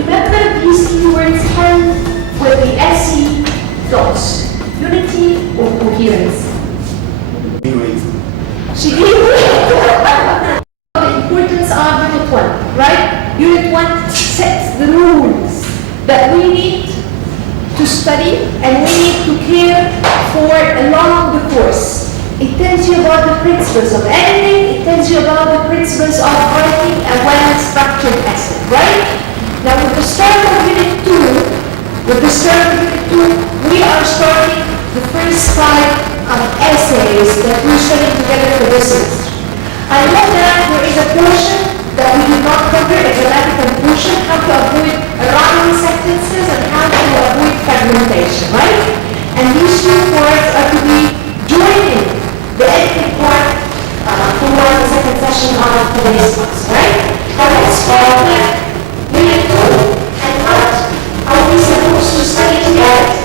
remember these keywords help with the SE dots. Unity or coherence? She gave the importance of Unit 1, right? Unit 1 sets the rules that we need to study and we need to care for along the course. It tells you about the principles of editing, it tells you about the principles of writing a well-structured essay, right? Now with the start of Unit 2, we are starting the first 5 essays that we're studying together for this semester. I know that there is a portion that we did not cover, a grammatical portion, how to avoid rhyming sentences and how to avoid fragmentation, right? And these 2 parts are to be joining the editing part for the second session of today's class, right? But let's start with Unit 2 and what are we supposed to study together?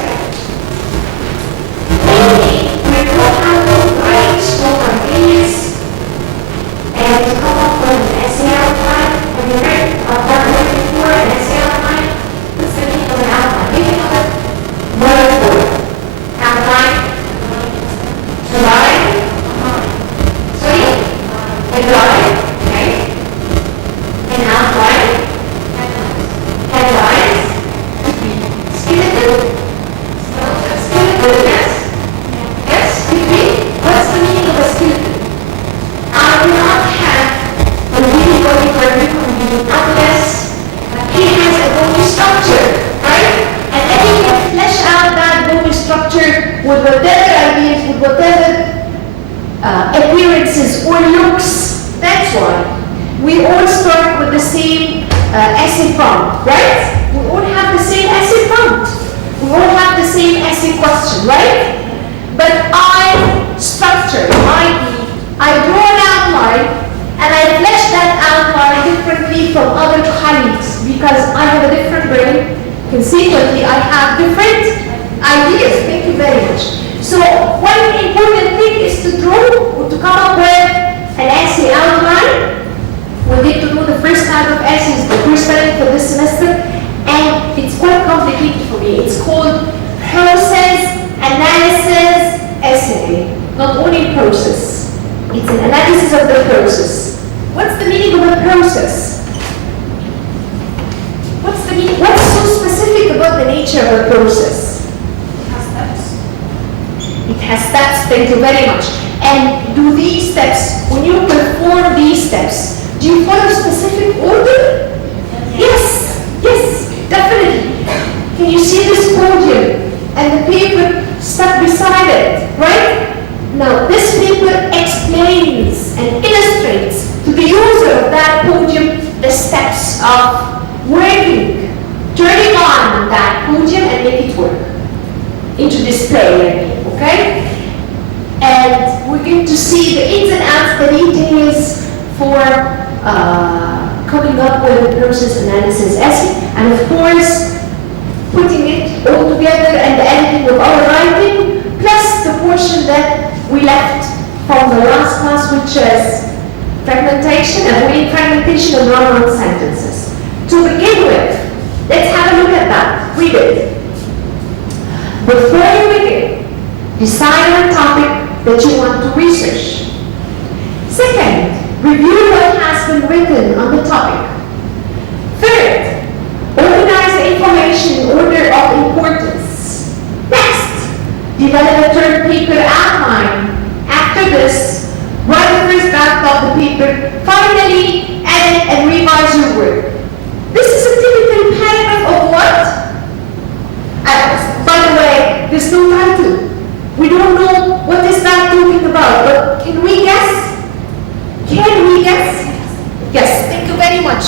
Mainly, we know how to write small ideas and to come up with an essay outline. Have you read about that before, an essay outline? What's the meaning of an outline? Give me another word for it. Outline? To lie? Sorry? A lie? Okay. An outline? Headlines? Skeleton? Skeleton, yes? Yes, could be. What's the meaning of a skeleton? I do not have a really body curriculum unless he has a bony structure, right? And then he can flesh out that bony structure with whatever ideas, with whatever appearances or looks. That's why we all start with the same essay prompt, right? We all have the same essay prompt. We all have the same essay question, right? But I structure, I draw an outline and I flesh that outline differently from other colleagues because I have a different brain. Consequently, I have different ideas. Thank you very much. So one important thing is to draw or to come up with an essay outline. We need to do the first type of essays that we're studying for this semester, and it's quite complicated for me. It's called process analysis essay. Not only process, it's an analysis of the process. What's the meaning of a process? What's the meaning? What's so specific about the nature of a process? It has steps. It has steps, thank you very much. And do these steps, when you perform these steps, do you follow specific order? Yes, yes, definitely. Can you see this podium and the paper stuck beside it, right? Now, this paper explains and illustrates to the user of that podium the steps of working, turning on that podium and make it work into display, okay? And we're going to see the ins and outs, the details for coming up with a process analysis essay, and of course, putting it all together and the editing of our writing, plus the portion that we left from the last class, which is fragmentation, avoiding fragmentation and run-on sentences. To begin with, let's have a look at that. Read it. Before you begin, decide on a topic that you want to research. Second, review what has been written on the topic. Third, organize the information in order of importance. Next, develop a third paper outline. After this, write the first draft of the paper. Finally, edit and revise your work. This is a typical paragraph of what? By the way, there's no title. We don't know what is that talking about, but can we guess? Can we guess? Yes, thank you very much.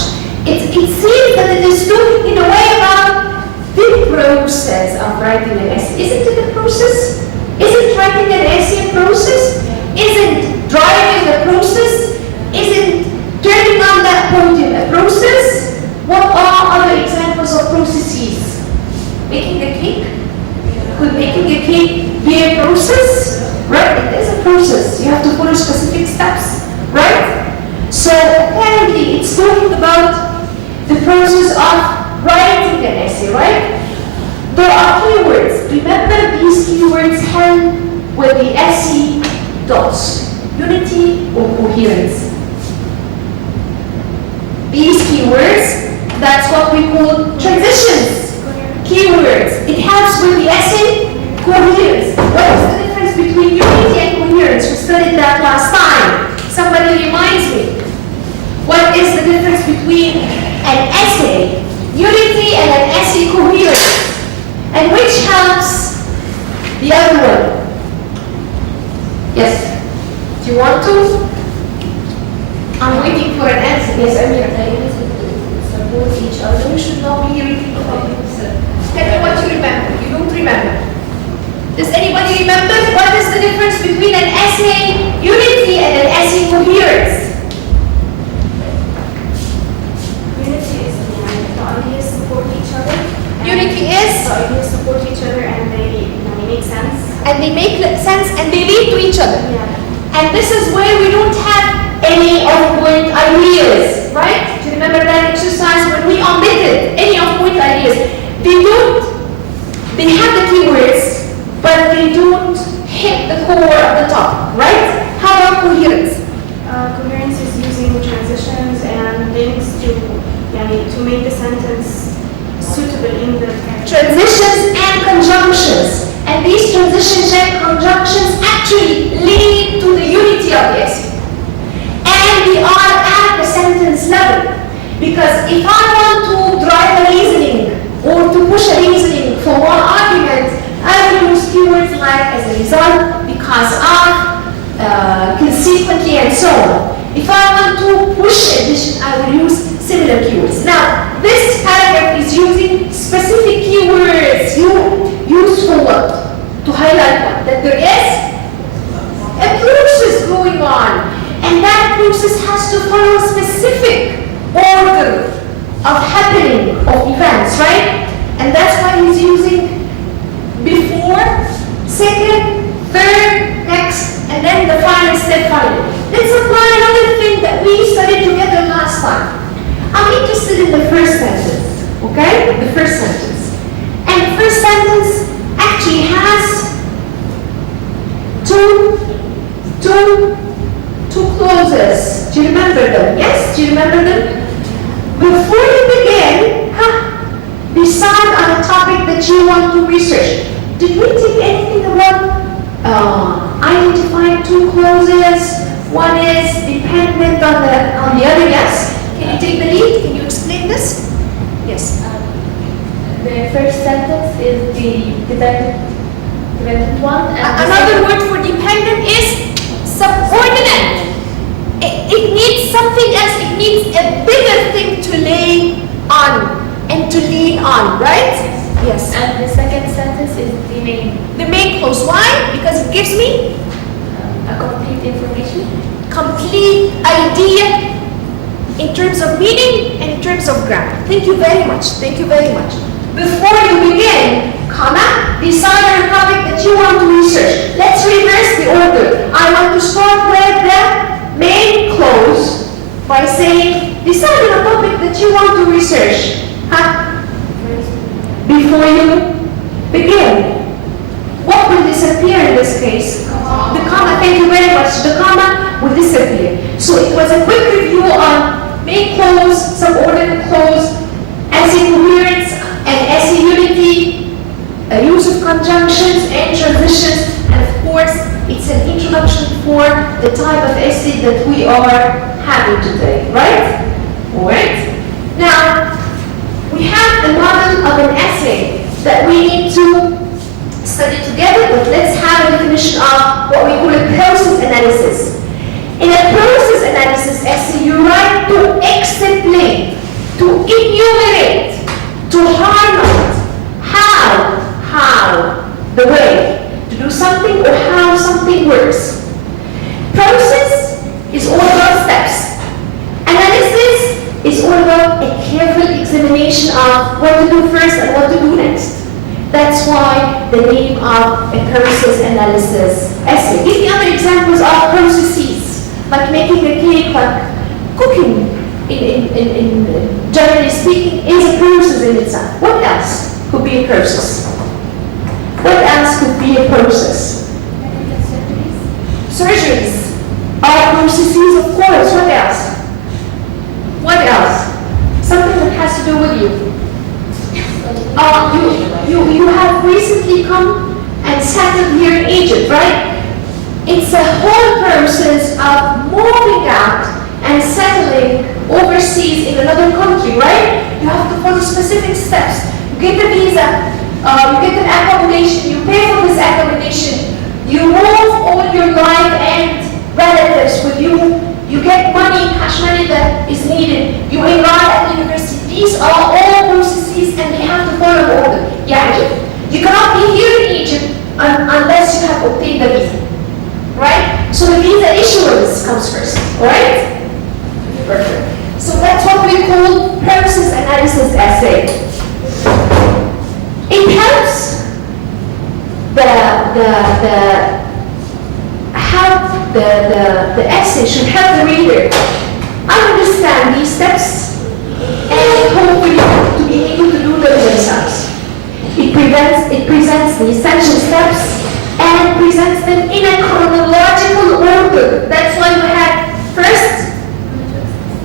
It seems that it is talking in a way about the process of writing an essay. Isn't it a process? Isn't writing an essay a process? Isn't driving a process? Isn't turning on that podium a process? What are other examples of processes? Making a cake? Could making a cake be a process? Right? It is a process. You have to follow specific steps. Right? So apparently it's talking about the process of writing an essay, right? There are keywords. Remember these keywords held with the essay dots. Unity or coherence. These keywords, that's what we call transitions. Keywords. It helps with the essay coherence. What is the difference between unity and coherence? We studied that last time. Somebody reminds me. What is the difference between an essay unity and an essay coherence? And which helps the other one? Yes? Do you want to? I'm waiting for an answer. Yes, Amira. Support each other. You should not be reading. Tell me what you remember. You don't remember. Does anybody remember what is the difference between an essay unity and an essay coherence? Unity is the ideas support each other. Unity is? The ideas support each other and they make sense. And they make sense and they lead to each other. Yeah. And this is where we don't have any off-point ideas, right? Do you remember that exercise when we omitted any off-point ideas? They have the keywords, but they don't hit the core of the top, right? How about coherence? Coherence is using transitions and links to make the sentence suitable in the text. Transitions and conjunctions. And these transitions and conjunctions actually lead to the unity of the essay. And we are at the sentence level. Because if I want to drive a reasoning or to push a reasoning for one argument, I will use keywords like as a result, because of, consequently, and so on. If I want to push addition, I will use similar keywords. Now, this paragraph is using specific keywords used for what? To highlight what? That there is a process going on. And that process has to follow a specific order of happening of events, right? And that's why he's using before, second, third, next, and then the final step finally. Let's apply another thing that we studied together last time. I'm interested in the first sentence, okay? The first sentence. And the first sentence actually has two clauses. Do you remember them? Yes? Do you remember them? Before you begin, decide on a topic that you want to research. Did we take anything about identifying two clauses? One is dependent on the other, yes? Can you take the lead? Can you explain this? Yes. The first sentence is the dependent one. And another word for dependent is subordinate. It needs something else. It needs a bigger thing to lay on and to lean on, right? Yes. And the second sentence is the main. The main clause. Why? Because it gives me A complete information. complete idea in terms of meaning and in terms of grammar. Thank you very much. Thank you very much. Before you begin, decide on a topic that you want to research. Let's reverse the order. I want to start with the main clause by saying, decide on a topic that you want to research. Before you begin. What will disappear in this case? The comma. Thank you very much. The comma will disappear. So it was a quick review on main clause, subordinate clause, essay coherence, and essay unity, use of conjunctions and transitions, and of course, it's an introduction for the type of essay that we are having today, right? All right. Now, we have a model of an essay that we need to study together, but let's have a definition of what we call a process analysis. In a process analysis essay, you write to explain, to enumerate, to highlight how, the way to do something or how something works. Process is all about steps. Analysis is all about a careful examination of what to do first and what to do next. That's why the name of a process analysis essay. Give me other examples of processes, like making a cake, like cooking, generally speaking, is a process in itself. What else could be a process? What else could be a process? Surgeries are processes, of course. What else? What else? Something that has to do with you. You have recently come and settled here in Egypt, right? It's a whole process of moving out and settling overseas in another country, right? You have to follow specific steps. You get the visa, you get an accommodation, you pay for this accommodation, you move all your life and relatives with you, you get money, cash money that is needed, you enroll at the university. These are all processes and they have to follow order. You cannot be here in Egypt unless you have obtained the visa, right? So the visa issuance comes first, right? Perfect. So that's what we call process analysis essay. It helps the essay should help the reader understand these steps and hopefully to be able to do them themselves. It presents the essential steps and presents them in a chronological order. That's why we had first,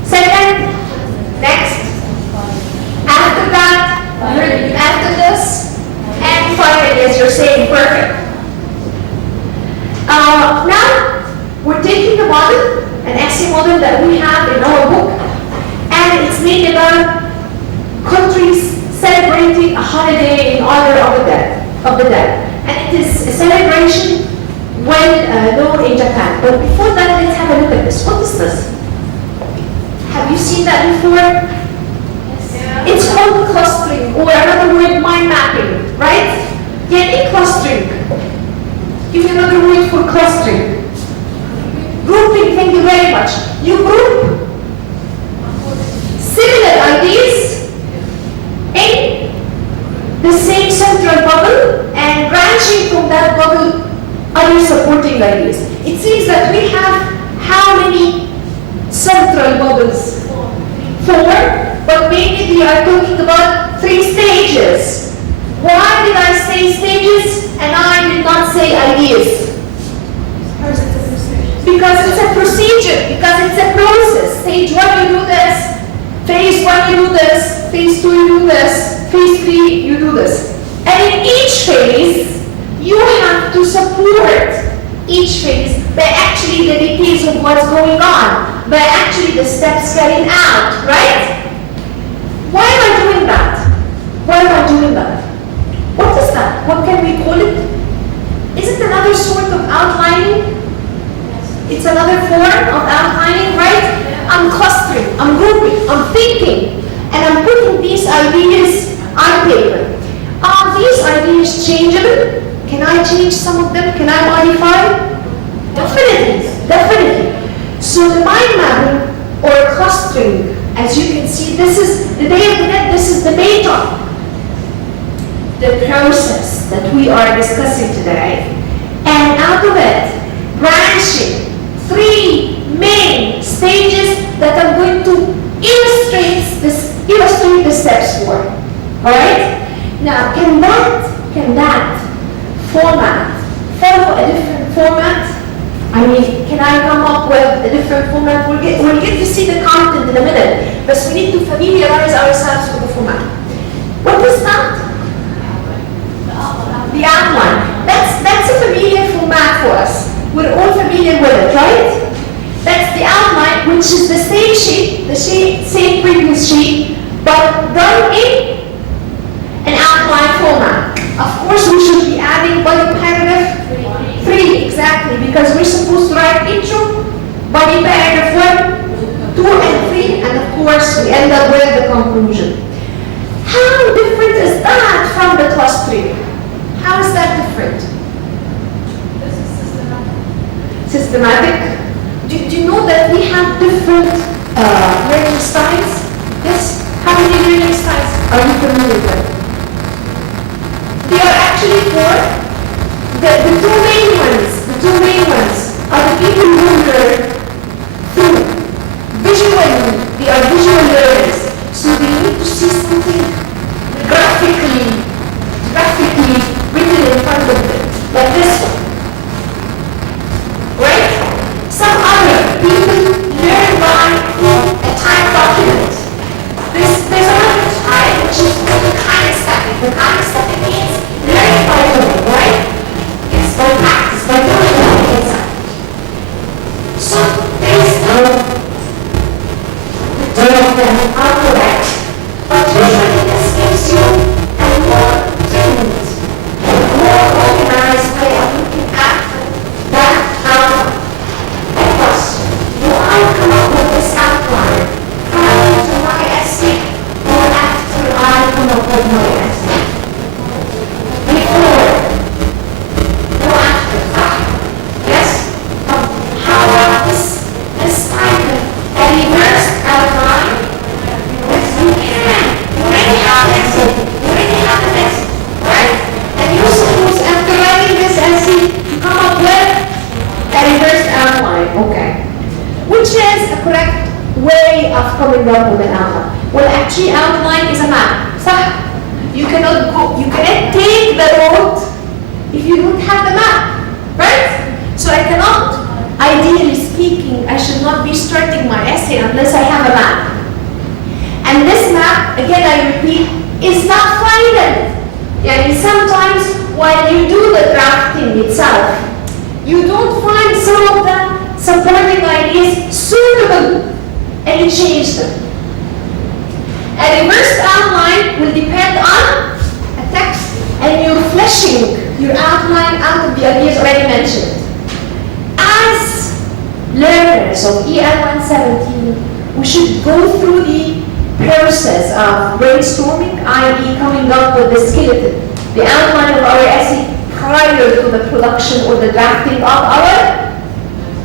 second, next, after that, after this, and finally, as you're saying, perfect. Now, we're taking the model, an essay model that we have in our book, and it's made about countries celebrating a holiday in honor of the dead. And it is a celebration well known in Japan. But before that, let's have a look at this. What is this? Have you seen that before? Yes. It's called clustering, or another word, mind mapping, right? Yeah, clustering. Give me another word for clustering. Grouping, thank you very much. You group similar ideas in the same central bubble and branching from that bubble other supporting ideas. It seems that we have how many central bubbles? 4, but maybe we are talking about 3 stages. Why did I say stages and I did not say ideas? Because it's a procedure, because it's a process. Stage 1 you do this, phase 1 you do this, phase 2 you do this, phase 3 you do this. And in each phase, you have to support each phase by actually the details of what's going on, by actually the steps carried out, right? Why am I doing that? Why am I doing that? What is that? What can we call it? Is it another sort of outlining? It's another form of outlining, right? I'm clustering, I'm grouping, I'm thinking, and I'm putting these ideas on paper. Are these ideas changeable? Can I change some of them? Can I modify? Definitely. So the mind mapping or clustering, as you can see, this is the day of the dead, this is the main topic. The process that we are discussing today. And out of it, branching 3 main stages that I'm going to illustrate the steps for. Alright? Now, can that format follow a different format? I mean, can I come up with a different format? We'll get to see the content in a minute, but we need to familiarize ourselves with the format. What is that? The outline. That's a familiar format for us. We're all familiar with it, right? That's the outline, which is the same sheet, same previous sheet, but done in an outline format. Of course, we should be adding body paragraph 3, exactly, because we're supposed to write intro, body paragraph 1, 2, and 3, and of course, we end up with the conclusion. How different is that from the clustering? How is that different? This is systematic. Systematic? Do you know that we have different learning styles? Yes? How many learning styles are you familiar with? They are actually 4. The two main ones are the people who learn through visual they are visual learners, so they need to see something graphically written in front of them, like this one. Right? Some other people learn by a time document. There's another time which is kinesthetic. The kinesthetic means learning by doing, right? It's by practice, by doing on the inside. So there's the two of them are correct, but usually this gives you a more tuned, more organized way of looking at that outline. Of course, you all come up with this outline prior to my essay or after I come up with my essay. Before or after. Yes? How about this kind of a reversed outline? Yes, you can. You already have an essay. You already have an essay. Right? And you're supposed, after writing this essay, to come up with a reversed outline. Okay. Which is a correct way of coming up with an outline? Well, actually, outline is a map. صح? You cannot take the road if you don't have the map. Right? So I cannot, ideally speaking, I should not be starting my essay unless I have a map. And this map, again I repeat, is not final. Yani sometimes while you do the drafting itself, you don't find some of the supporting ideas suitable and you change them. A reversed outline will depend on a text and you're fleshing your outline out of the ideas already mentioned. As learners of El117, we should go through the process of brainstorming, i.e. coming up with the skeleton, the outline of our essay prior to the production or the drafting of our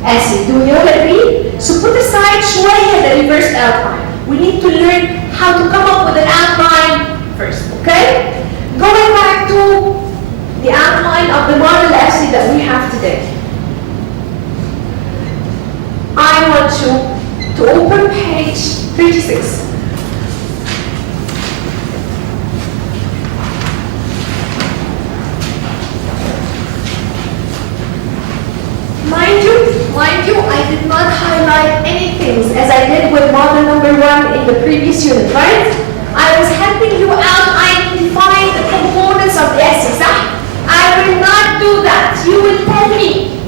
essay. Do we all agree? So put aside shwaya, the reversed outline. We need to learn how to come up with an outline first, okay? Going back to the outline of the model essay that we have today. I want you to open page 36. Mind you, I did not highlight any things as I did with model number 1 in the previous unit, right? I was helping you out identifying the components of the essay. I will not do that. You will tell me.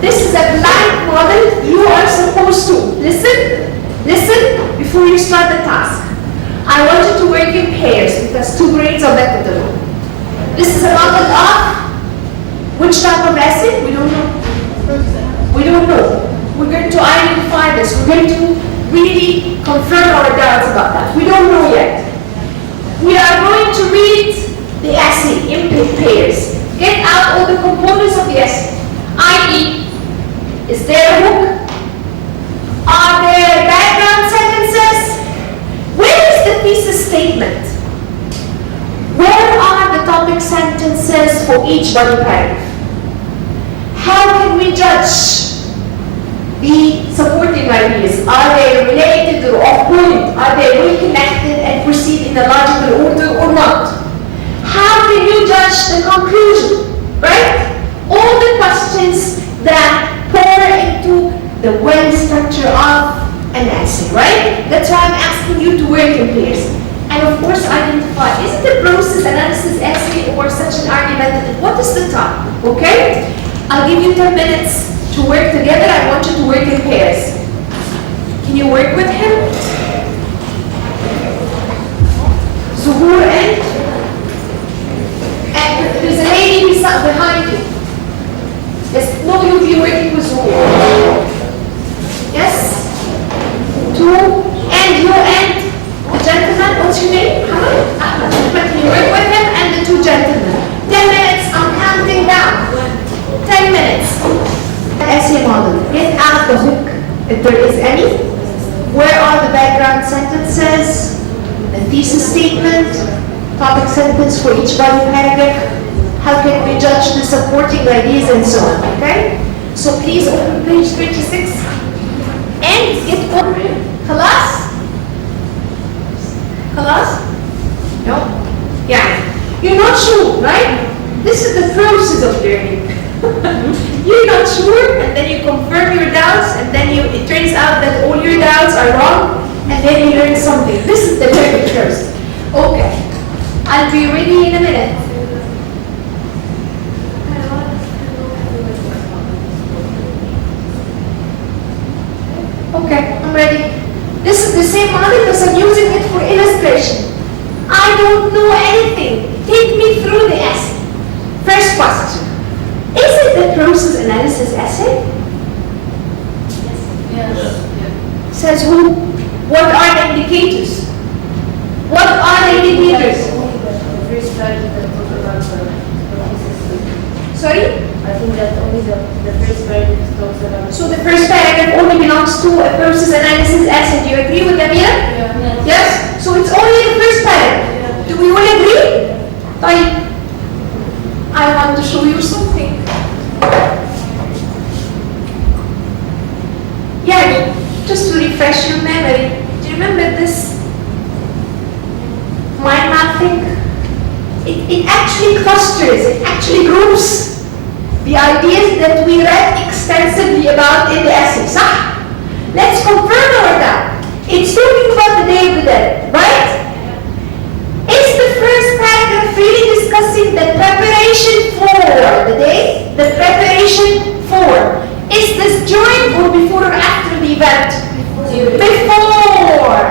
This is a blank model. You are supposed to listen before you start the task. I want you to work in pairs because 2 grades are better than 1. This is a model of which type of essay? We don't know. We don't know. We're going to identify this. We're going to really confirm our doubts about that. We don't know yet. We are going to read the essay in pairs. Get out all the components of the essay. I.e., is there a hook? Are there background sentences? Where is the thesis statement? Where are the topic sentences for each body paragraph? How can we judge the supporting ideas? Are they related or off point? Are they well connected and proceed in a logical order or not? How can you judge the conclusion? Right? All the questions that pour into the well structure of an essay, right? That's why I'm asking you to work in pairs. And of course identify, is it a process analysis essay or such an argumentative? What is the topic, okay? I'll give you 10 minutes to work together. I want you to work in pairs. Can you work with him? Zuhur and there's a lady behind you. Yes, no, you'll be working with Zuhur. Yes? 2, and you and the gentleman, what's your name? Ahmed. Can you work with him and the 2 gentlemen? 10 minutes, I'm counting down. 10 minutes. Essay model. Get out the hook, if there is any. Where are the background sentences? The thesis statement, topic sentence for each body paragraph. How can we judge the supporting ideas and so on, okay? So please open page 36 and get over خلاص؟ خلاص؟ No? Yeah. You're not sure, right? This is the process of learning. You're not sure, and then you confirm your doubts, and then it turns out that all your doubts are wrong, and then you learn something. This is the learning process. Okay. I'll be ready in a minute. Okay, I'm ready. This is the same model because I'm using it for illustration. I don't know anything. Take me through the essay. First question. Is it the process analysis essay? Yes. Says who? What are the indicators? What are the indicators? The first paragraph that talks about the process. Sorry? I think that only the first paragraph talks about. So the first paragraph only belongs to a process analysis essay. Do you agree with Amira? Yeah. Yes? So it's only the first paragraph. Do we all agree? طيب. I want to show you something. Yeah, just to refresh your memory. Do you remember this mind mapping? It actually clusters, it actually groups the ideas that we read extensively about in the essay, صح? Let's confirm our doubt. It's talking about the Day of the Dead, right? Is the first paragraph really discussing the preparation for the day? The preparation for. Is this during or before or after the event? Before.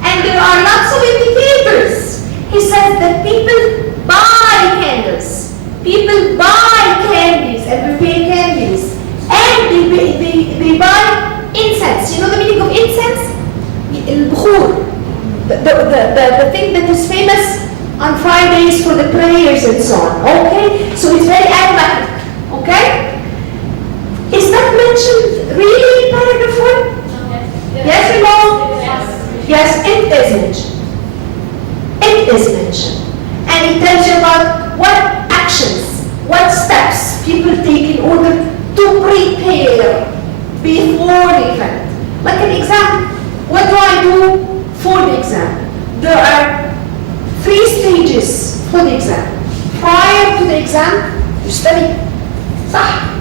And there are lots of indicators. He says that people buy candles. People buy candies and prepare candies. And they buy incense. You know the meaning of incense? البخور. The thing that is famous on Fridays for the prayers and so on. Okay? So it's very aromatic. Okay? Is that mentioned really in paragraph 1? Yes or no? Yes, it is mentioned. It is mentioned. And it tells you about what actions, what steps people take in order to prepare before the event. Like an exam. What do I do for the exam? There are 3 stages for the exam. Prior to the exam, you study. صح?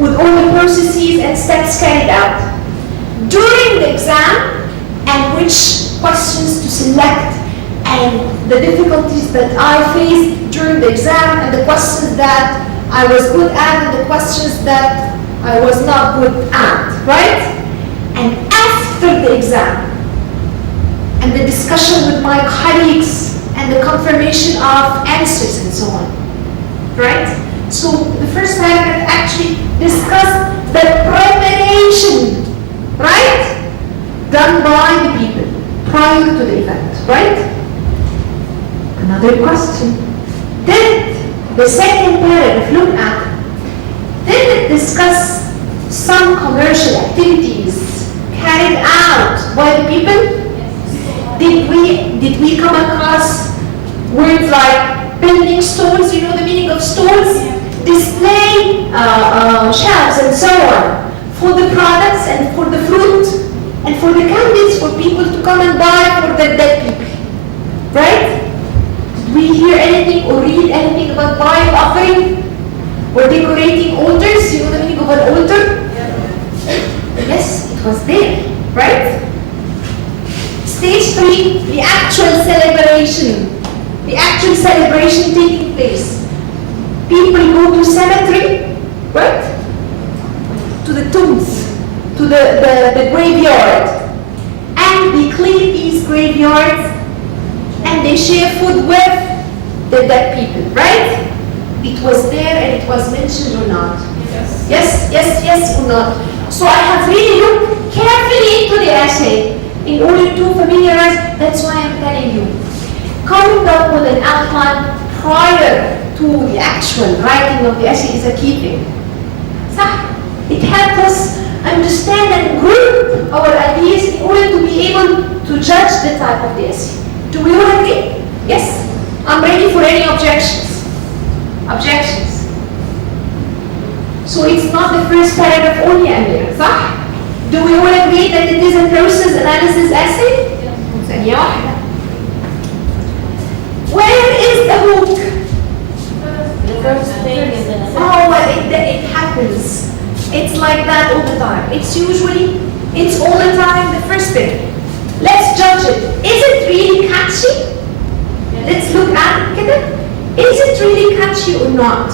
With all the processes and steps carried out. During the exam, and which questions to select, and the difficulties that I faced during the exam, and the questions that I was good at, and the questions that I was not good at, right? And after the exam, and the discussion with my colleagues, and the confirmation of answers and so on, right? So the first paragraph actually discussed the preparation, right? Done by the people prior to the event, right? Another question. Did the second paragraph look at, did it discuss some commercial activities carried out by the people? Did we come across words like building stores? You know the meaning of stores? Display shelves and so on for the products and for the fruit and for the candies for people to come and buy for the dead people, right? Did we hear anything or read anything about buying offering or decorating altars? You know the meaning of an altar? Yes, it was there, right? Stage 3, the actual celebration. The actual celebration taking place. People go to cemetery, right? To the tombs, to the graveyard. And they clean these graveyards and they share food with the dead people, right? It was there and it was mentioned or not? Yes or not? So I have really looked carefully into the essay in order to familiarize. That's why I'm telling you. Coming up with an outline prior to the actual writing of the essay is a key thing. صح? It helps us understand and group our ideas in order to be able to judge the type of the essay. Do we all agree? Yes? I'm ready for any objections. Objections. So it's not the first paragraph only, Amira, صح? Do we all agree that it is a process analysis essay? ثانية واحدة. Where is the hook? The first thing is Oh, well, it happens. It's like that all the time. It's all the time the first thing. Let's judge it. Is it really catchy? Let's look at it كده. Is it really catchy or not?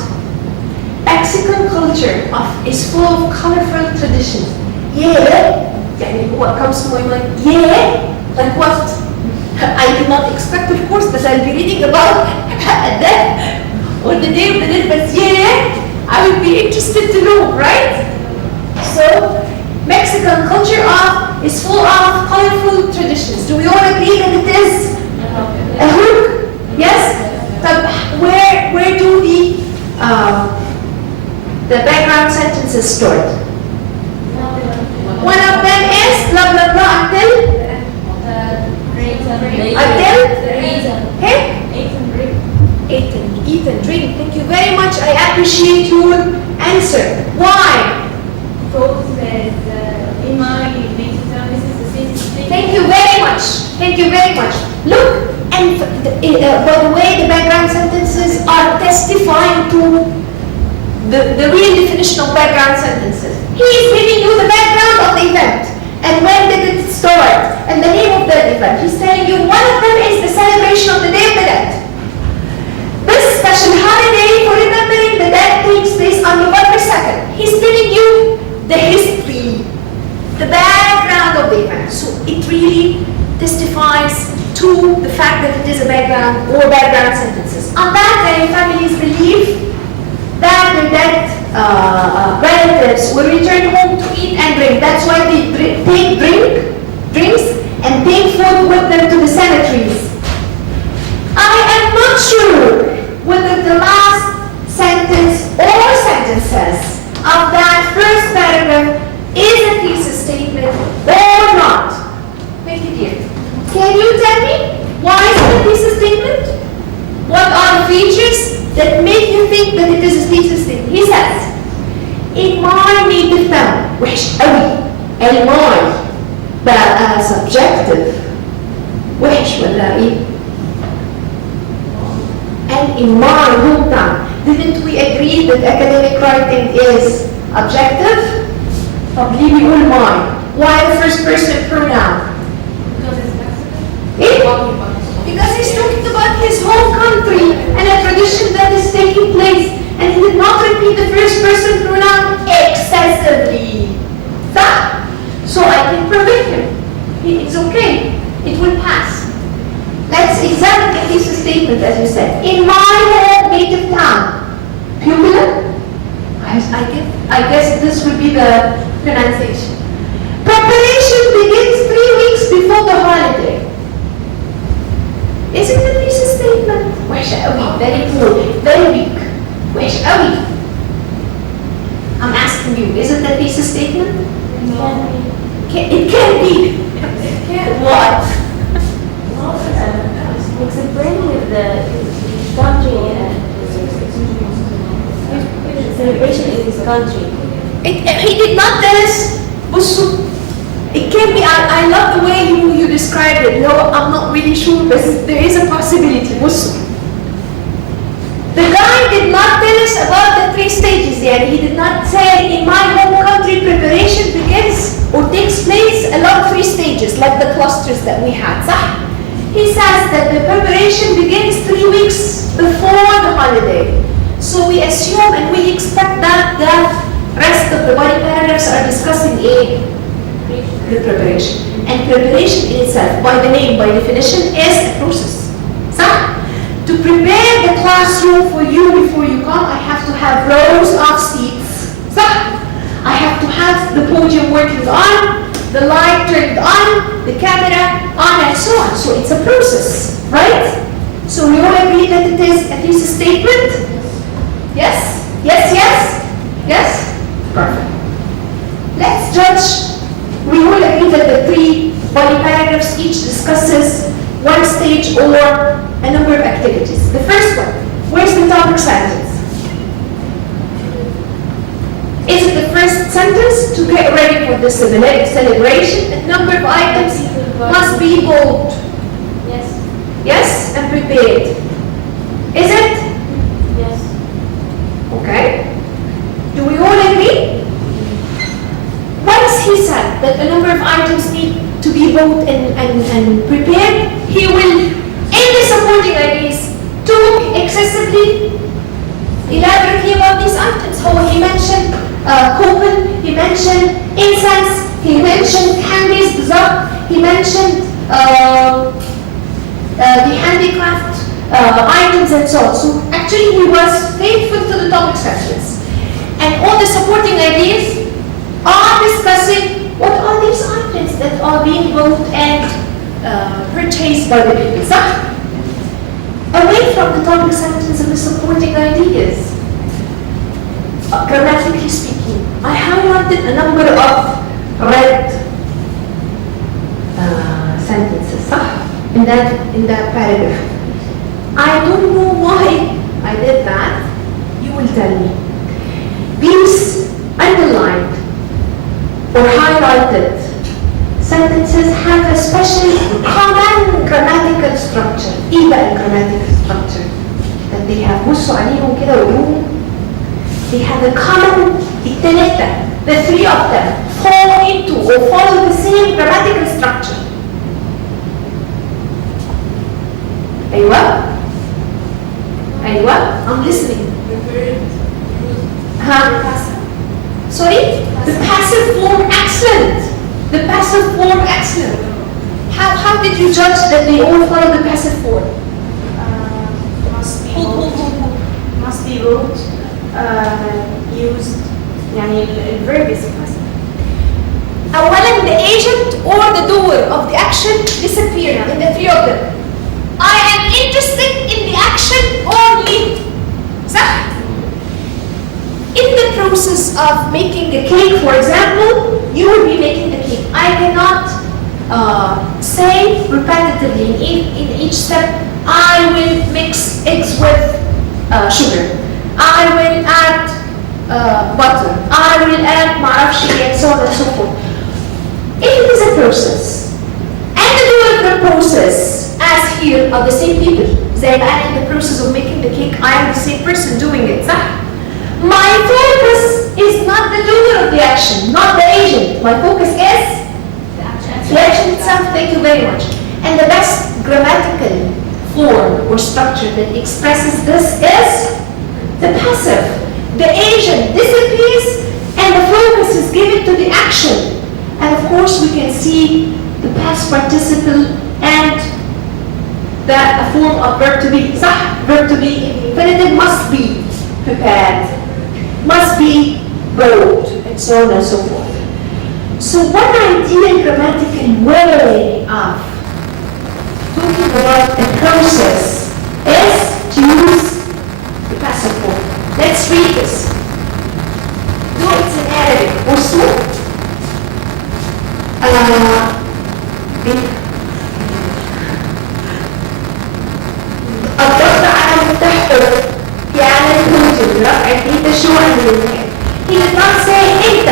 Mexican culture is full of colorful traditions. Yeah, يعني what comes to my mind? Yeah, like what? I did not expect, of course, that I'll be reading about that or the day of the dead, but yeah, I would be interested to know, right? So, Mexican culture is full of colorful traditions. Do we all agree that it is a hook? Yes? But where do the background sentences stored? One of them is blah blah blah until eat and drink. Thank you very much. I appreciate your answer. Why? Because in my native town, this is the city. Thank you very much. Thank you very much. Look, and by the way, the background sentences are testifying to the real definition of background sentences. He is giving you the background of the event. And when did it start? And the name of that event. He's telling you one of them is the celebration of the Day of the Dead. This special holiday for remembering the dead takes place on November 2nd. He's telling you the history, the background of the event. So it really testifies to the fact that it is a background or background sentences. On that day, families believe that the dead relatives will return home to eat and drink. That's why they take drinks and take food with them to the cemeteries. I am not sure whether the last sentence or sentences of that first paragraph is a thesis statement or not. Make it here. Can you tell me why is it a thesis statement? What are the features that make you think that it is a thesis statement? He says, in my native town, وحش قوي. الماي بقى subjective. وحش ولا ايه؟ And in my hometown, didn't we agree that academic writing is objective? طب ليه بيقول my? Why the first person pronoun? Because it's Mexican. Eh? Because he's talking about his home country and a tradition that is taking place, and he did not repeat the first person pronoun excessively. So I can permit him. It's okay. It will pass. Let's examine the thesis statement, as you said. In my home native town, Pumila. I guess this would be the pronunciation. Preparation begins 3 weeks before the holiday. Is it the thesis statement? وحشة قوي, very poor, very weak. وحش قوي. I'm asking you, is it the thesis statement? No. It can be. What? explaining if the country celebration in his country. He did not tell us. بصوا, it can be. I love the way you described it. No, I'm not really sure, but there is a possibility. بصوا. The guy did not tell us about the 3 stages yet. He did not say, in my home country, preparation begins or takes place along 3 stages, like the clusters that we had. صح? He says that the preparation begins 3 weeks before the holiday. So we assume and we expect that the rest of the body paragraphs are discussing the preparation. And preparation in itself, by the name, by definition, is a process. صح? To prepare the classroom for you before you come, I have to have rows of seats. صح? I have to have the podium working on, the light turned on, the camera on, and so on. So it's a process, right? So we all agree that it is a thesis statement? Yes? Yes, yes? Yes? Perfect. Let's judge. We all agree that the 3 body paragraphs each discusses 1 stage or a number of activities. The first one, where's the topic sentence? Is it the first sentence? To get ready for the celebration, the number of items must be bold. Yes. Yes, and prepared. Is it? Yes. Okay. Do we all agree? Once he said that the number of items need to be bought and prepared, he will, in the supporting ideas, talk excessively, elaborately about these items. How he mentioned coupon, he mentioned incense, he mentioned candies, dessert, he mentioned the handicraft items and so on. So actually he was faithful to the topic sections. And all the supporting ideas are discussing what are these items that are being bought and purchased by the people. So, away from the topic sentence and the supporting ideas. Grammatically speaking, I highlighted a number of red sentences in that paragraph. I don't know why I did that. You will tell me. These underlined or highlighted sentences have a special common grammatical structure. إيه بقى grammatical structure that they have. بصوا عليهم كده وقولوا. They have a common, التلاتة, the three of them fall into or follow the same grammatical structure. أيوة. أيوة. I'm listening. Sorry? The passive form, excellent. The passive form, excellent. How did you judge that they all follow the passive form? Must be must be wrote, used. يعني الverb is passive. أولاً the agent or the doer of the action disappear in the three of them. I am interested in the action only. صح? In the process of making a cake, for example, you will be making the cake. I cannot say repetitively in each step, I will mix eggs with sugar. I will add butter. I will add معرفش and so on and so forth. If it is a process, and the doer of the process, as here, are the same people. زي ما أنا in the process of making the cake, I am the same person doing it. صح? My focus is not the doer of the action, not the agent. My focus is the action itself. Thank you very much. And the best grammatical form or structure that expresses this is the passive. The agent disappears and the focus is given to the action. And of course we can see the past participle and the form of verb to be. صح? Verb to be in the infinitive must be prepared, must be bold, and so on and so forth. So one ideal grammatical way of talking about a process is to use the passive form. Let's read this. No, it's in Arabic. Also, الضغط على مفتاح في على الكمبيوتر رفع الداتا شو عند الامتحان. He did not say انت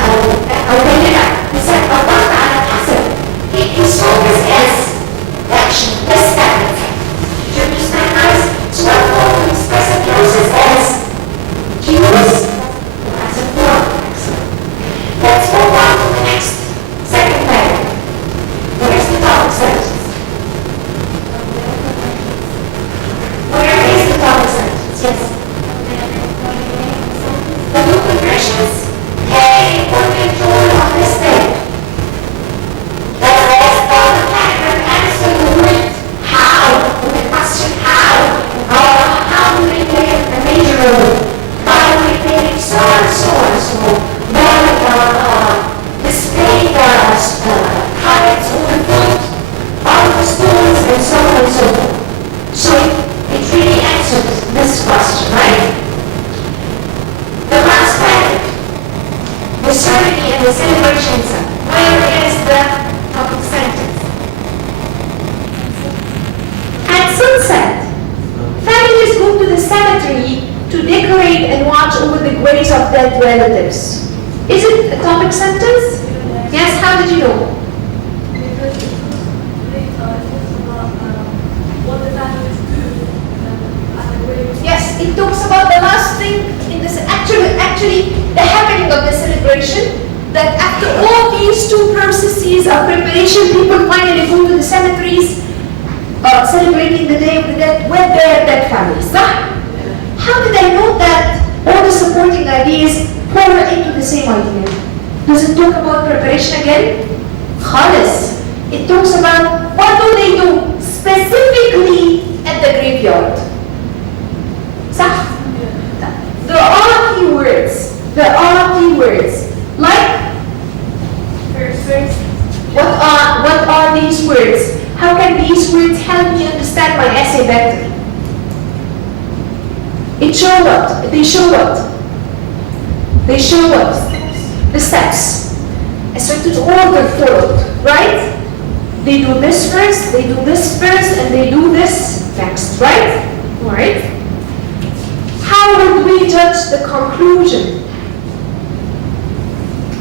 او كلمة. He said الضغط على الحسب. His focus is action, this act. Do you understand, guys? So what form to express a process is to use the passive form. Let's move on to the next second paragraph. Where's the topic sentence? Where is the topic sentence? Yes. The two conversions play an important role on this thing. Let's start the paragraph answer the word how, with the question how. How do we play a major role? Why do we play so and so and so? Display the carrots or the fruit, all the spoons and so on and so forth. So it really answers this question, right? The last paragraph, the ceremony and the celebration. Where is the topic sentence? At sunset, families go to the cemetery to decorate celebrate and watch over the graves of dead relatives. Is it a topic sentence? Yes, how did you know? Because it talks about what the families do at the grave. Yes, it talks about the last thing in this, actually the happening of the celebration, that after all these two processes of preparation, people finally go to the cemeteries, celebrating the Day of the Dead with their dead families. How did I know that all the supporting ideas pour into the same idea? Does it talk about preparation again? خالص. It talks about what do they do specifically at the graveyard. صح? There are keywords. There are keywords. Like? First. What are these words? How can these words help me understand my essay better? It show what? They show what? They show what? The steps. A certain order followed, right? They do this first, they do this first, and they do this next, right? Alright? How would we judge the conclusion?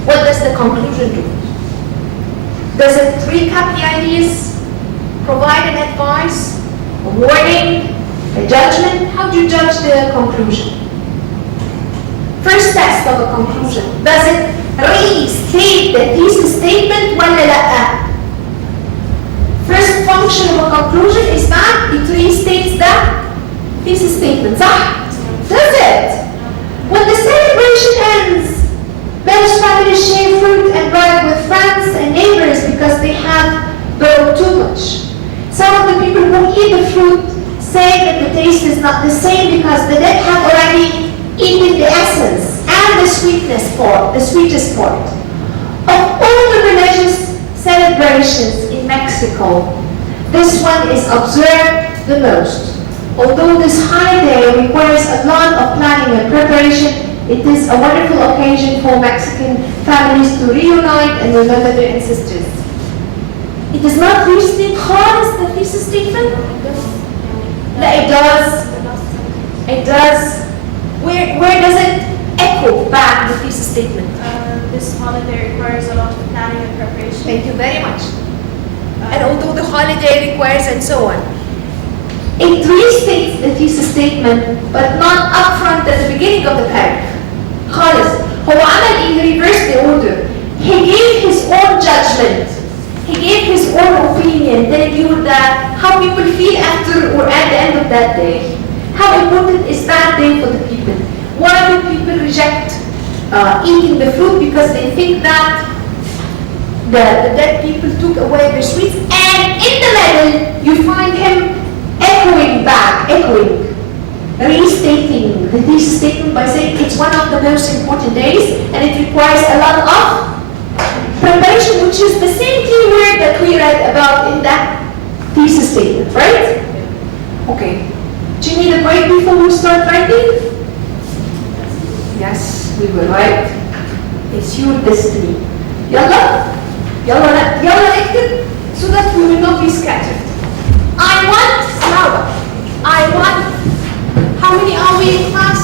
What does the conclusion do? Does it recap the ideas? Provide an advice? A warning? A judgment? How do you judge the conclusion? First test of a conclusion. Does it restate the thesis statement ولا لأ? First function of a conclusion is that it restates the thesis statement. صح? Does it? When the celebration ends, most families share fruit and bread with friends and neighbors because they have borrowed too much. Some of the people who eat the fruit say that the taste is not the same because the dead have already eaten the essence and the sweetest part. Of all the religious celebrations in Mexico, this one is observed the most. Although this holiday requires a lot of planning and preparation, it is a wonderful occasion for Mexican families to reunite and remember their ancestors. It does not restate خالص the thesis statement? No, it does. It does. Where does it echo back the thesis statement? This holiday requires a lot of planning and preparation. Thank you very much. And although the holiday requires and so on. It restates the thesis statement, but not upfront at the beginning of the paragraph. خالص. هو عمل in reverse the order. He gave his own judgment. He gave his own opinion, telling you that how people feel after or at the end of that day. How important is that day for the people? Why do people reject eating the fruit? Because they think that the dead people took away their sweets. And in the middle, you find him echoing, restating the thesis statement by saying it's one of the most important days and it requires a lot of preparation, which is the same keyword that we read about in that thesis statement, right? Okay. Do you need a break before we start writing? Yes, we will, right? It's your destiny. Yalla نكتب so that we will not be scattered. I want, how many are we in class?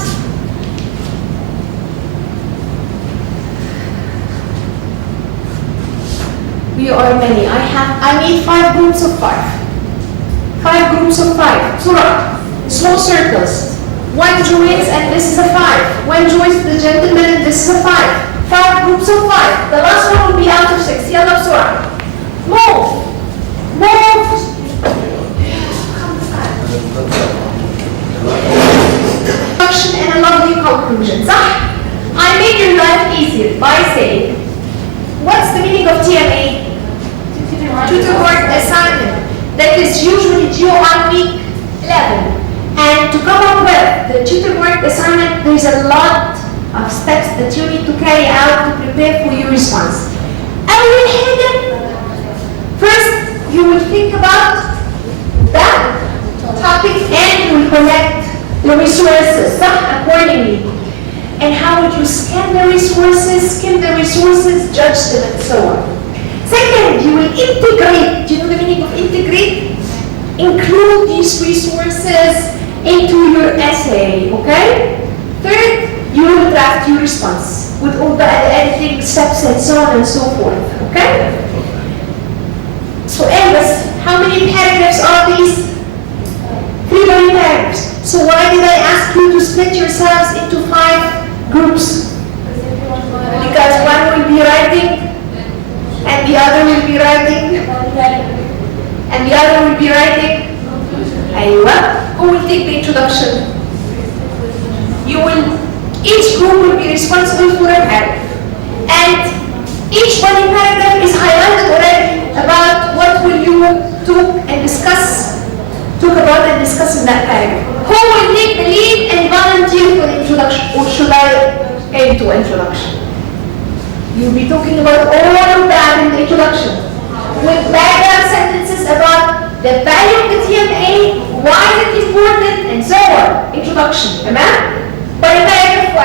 We are many. I need 5 groups of 5. 5 groups of 5. Surah. Small circles. 1 joins and this is a 5. 1 joins the gentleman and this is a 5. 5 groups of 5. The last one will be out of 6. Yalla Surah. Move. Introduction and a lovely conclusion. I made your life easier by saying, what's the meaning of TMA? Tutor work assignment. That is usually due on week 11. And to come up with the tutor work assignment, there's a lot of steps that you need to carry out to prepare for your response. أول حاجة, first you will think about that topic and you will collect the resources accordingly. And how would you skim the resources, judge them, and so on. Second, you will integrate. Do you know the meaning of integrate? Include these resources into your essay, okay? Third, you will draft your response with all the editing steps and so on and so forth. Okay? So, Elvis, how many paragraphs are these? 3 body paragraphs. So why did I ask you to split yourselves into 5 groups? Because one will be writing, and the other will be writing, and the other will be writing. Aywa. Who will take the introduction? You will. Each group will be responsible for a paragraph, and each body paragraph is highlighted already about what will you talk and discuss. Talk about and discuss in that paragraph. Who will take the lead and volunteer for the introduction, or should I aim to introduction? You'll be talking about all of that in the introduction, with background sentences about the value of the TMA, why is it important, and so on. Introduction, tamam? By paragraph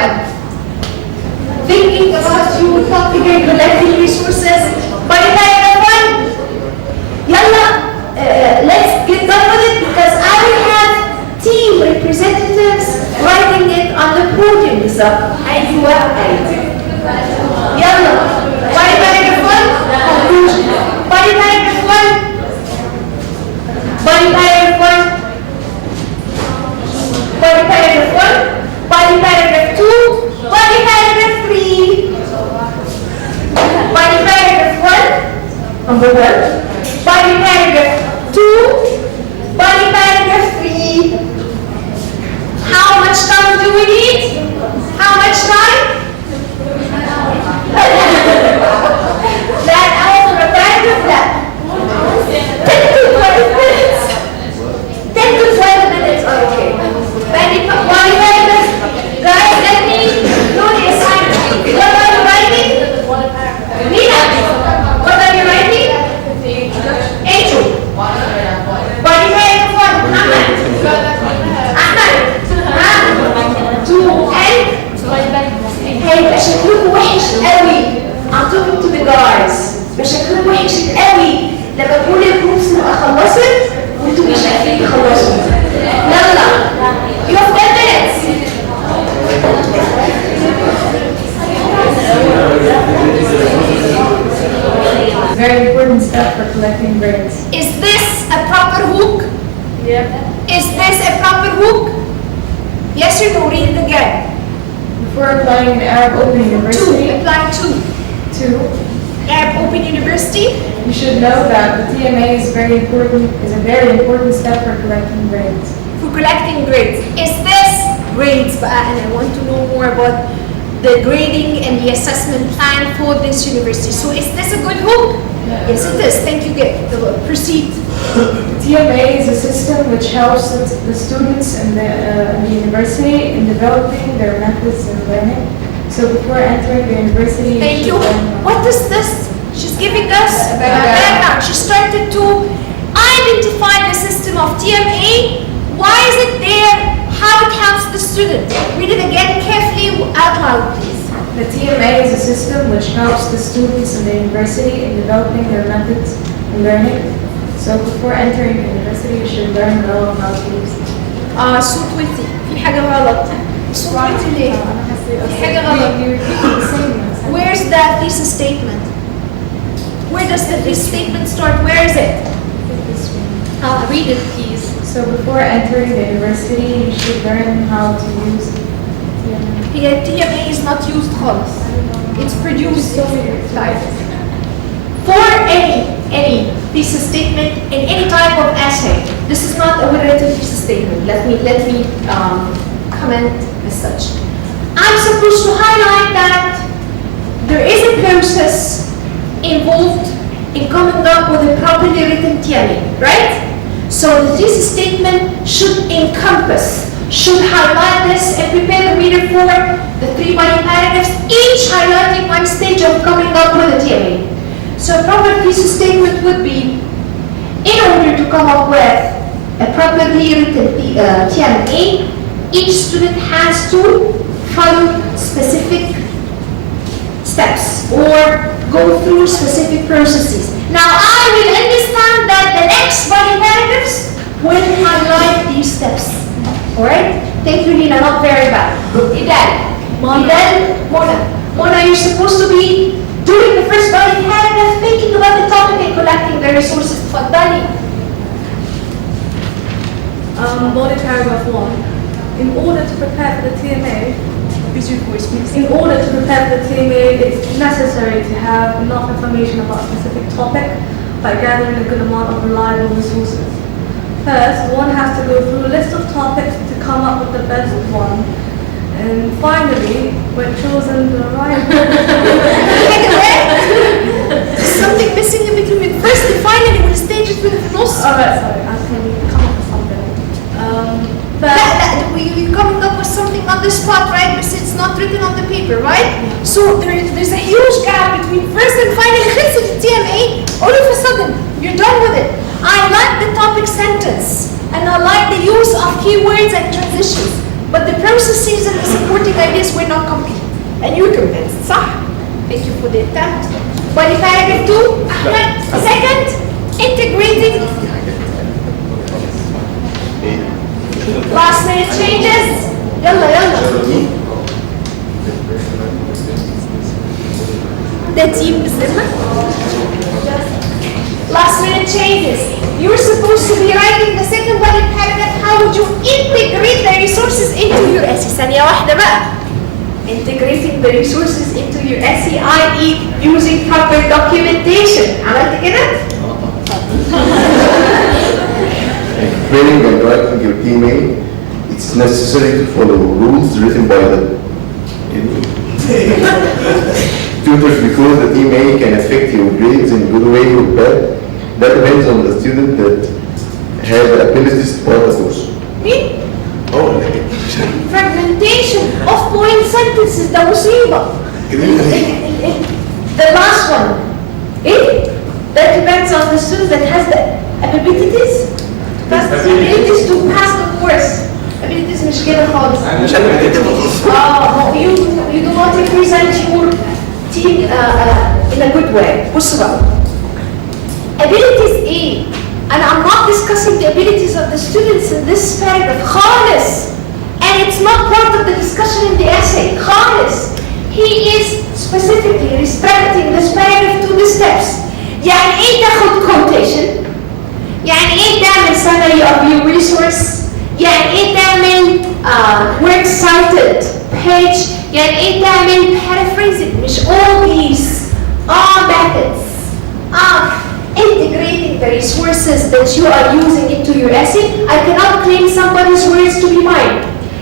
1, thinking about you, topic, collecting resources. By paragraph 1, yalla. Let's get done with it because I will have team representatives writing it on the podium. Yalla. Body paragraph 1, conclusion. Body paragraph 1. Body paragraph 1. Body paragraph 1. Body paragraph 2. Body paragraph 3. Body paragraph 1. Number 1. Body paragraph 2, body paragraph 3. How much time do we need? How much time? That hour for a paragraph? That 10 to 12 minutes. 10 to 12 minutes, okay. Body paragraph. Guys, let me do the assignment. What are you writing? Nina, what are you writing? Intro. Body paragraph 1, Ahmed. To end. هيبقى شكلكم وحش قوي. I'm talking to the guys. يبقى شكلكم وحش قوي لما كل الجروبس تبقى خلصت وانتوا مش عارفين تخلصوا. يلا. You have 10 minutes. Very important step for collecting grades. Is this a proper hook? Yep. Is this a proper hook? Yes or no? Read it again. Before applying an Arab Open University, Apply to Arab Open University. you should know that the TMA is a very important step for collecting grades. For collecting grades. Is this grades? And I want to know more about the grading and the assessment plan for this university. So is this a good hook? Yes, it is. Thank you. Proceed. TMA is a system which helps the students in the university in developing their methods and learning. So before entering the university, Thank you. should learn- What is this? She's giving us a background. She started to identify the system of TMA. Why is it there? How it helps the student. Read it again carefully out loud, please. The TMA is a system which helps the students in the university in developing their methods and learning. So before entering the university, you should learn well how to use it. صوت وتي. في حاجة غلط. صوت وتي ليه؟ في حاجة غلط. Where's the thesis statement? Where does the thesis statement start? Where is it? Read it, please. So before entering the university, you should learn how to use TMA. Here, TMA is not used خالص. It's produced live. For any thesis statement in any type of essay, this is not a written thesis statement. Let me comment as such. I'm supposed to highlight that there is a process involved in coming up with a properly written TMA, right? So the thesis statement should encompass, should highlight this and prepare the reader for the 3 body paragraphs, each highlighting one stage of coming up with a TMA. So a proper thesis statement would be, in order to come up with a properly written TMA, each student has to follow specific steps or go through specific processes. Now I will understand that the next body paragraphs will highlight these steps. Alright? Thank you, Lina, not very bad. Mona, you're supposed to be doing the first body paragraph, thinking about the topic and collecting the resources. تفضلي. Body paragraph 1. In order to prepare for the TMA, Use your voice, please. in order to prepare for the TMA, it's necessary to have enough information about a specific topic by gathering a good amount of reliable resources. First, one has to go through a list of topics to come up with the best one. And finally, when chosen the right... Something missing in between. First and finally, when stages with the nose. Alright, sorry, I can come up with something. You're coming up with something on the spot, right? Because it's not written on the paper, right? So there's a huge gap between first and finally. خلصت the TMA, all of a sudden, you're done with it. I like the topic sentence, and I like the use of keywords and transitions, but the processes and the supporting ideas were not complete. And you're convinced, صح? Thank you for the attempt. Body paragraph 2, Ahmed. Second, integrating last minute changes. يلا. ده تيم بذمة. Last minute changes. You're supposed to be writing the second body paragraph. How would you integrate the resources into your essay? ثانية واحدة بقى. Integrating the resources into your essay, i.e. using proper documentation. عملت كده؟ Preparing and writing your email, it's necessary to follow rules written by the tutors because the email can affect your grades in good way or bad. That depends on the student that has the abilities to pass the course. مين؟ Fragmentation of point sentences, ده مصيبة. The last one. That depends on the student that has the abilities. Abilities to pass the course. Abilities مش كده خالص. You do not represent your team in a good way. بصوا بقى. Abilities ايه؟ And I'm not discussing the abilities of the students in this paragraph خالص. And it's not part of the discussion in the essay خالص. He is specifically restricting this paragraph to the steps. يعني ايه تاخد quotation؟ يعني ايه تعمل summary of your resource؟ يعني ايه تعمل works cited page؟ يعني ايه تعمل paraphrasing؟ مش all these methods of integrating the resources that you are using into your essay. I cannot claim somebody's words to be mine.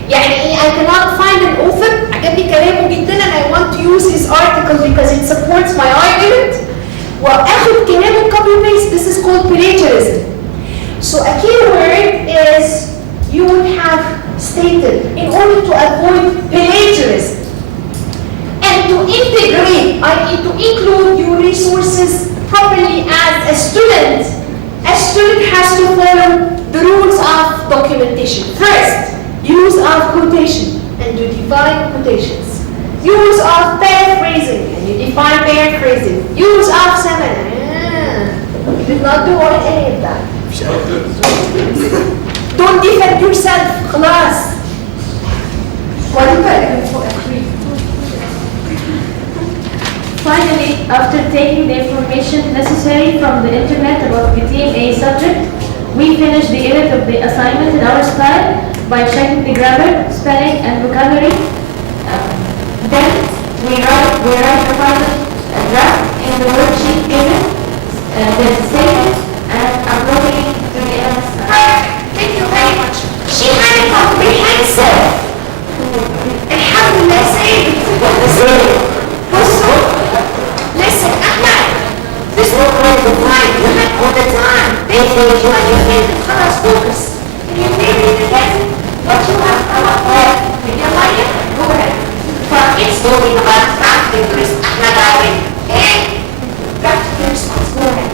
يعني ايه I cannot find an author عجبني كلامه جدا and I want to use his article because it supports my argument. واخد كلامه copy paste. This is called plagiarism. So a keyword is you would have stated in order to avoid plagiarism and to integrate, i.e. to include your resources properly as a student has to follow the rules of documentation. First, use of quotation and you define quotations. Use of paraphrasing and you define paraphrasing. Use of summary. You did not do any of that. Don't defend yourself, خلاص. Finally, after taking the information necessary from the internet about the TMA subject, we finish the edit of the assignment in our style by checking the grammar, spelling, and vocabulary. Then we write the final draft in the worksheet given, then save it and upload it to the LS. Thank you very much. She had a comprehensive. الحمد لله saved. Listen, Ahmed. This will all the time. You had all the time. They think you and your head is class focus. Can you read it again? What you have come up with? If you like it, go ahead. But it's talking about drafting this Ahmed Ali. Okay? Drafting your response. Go ahead.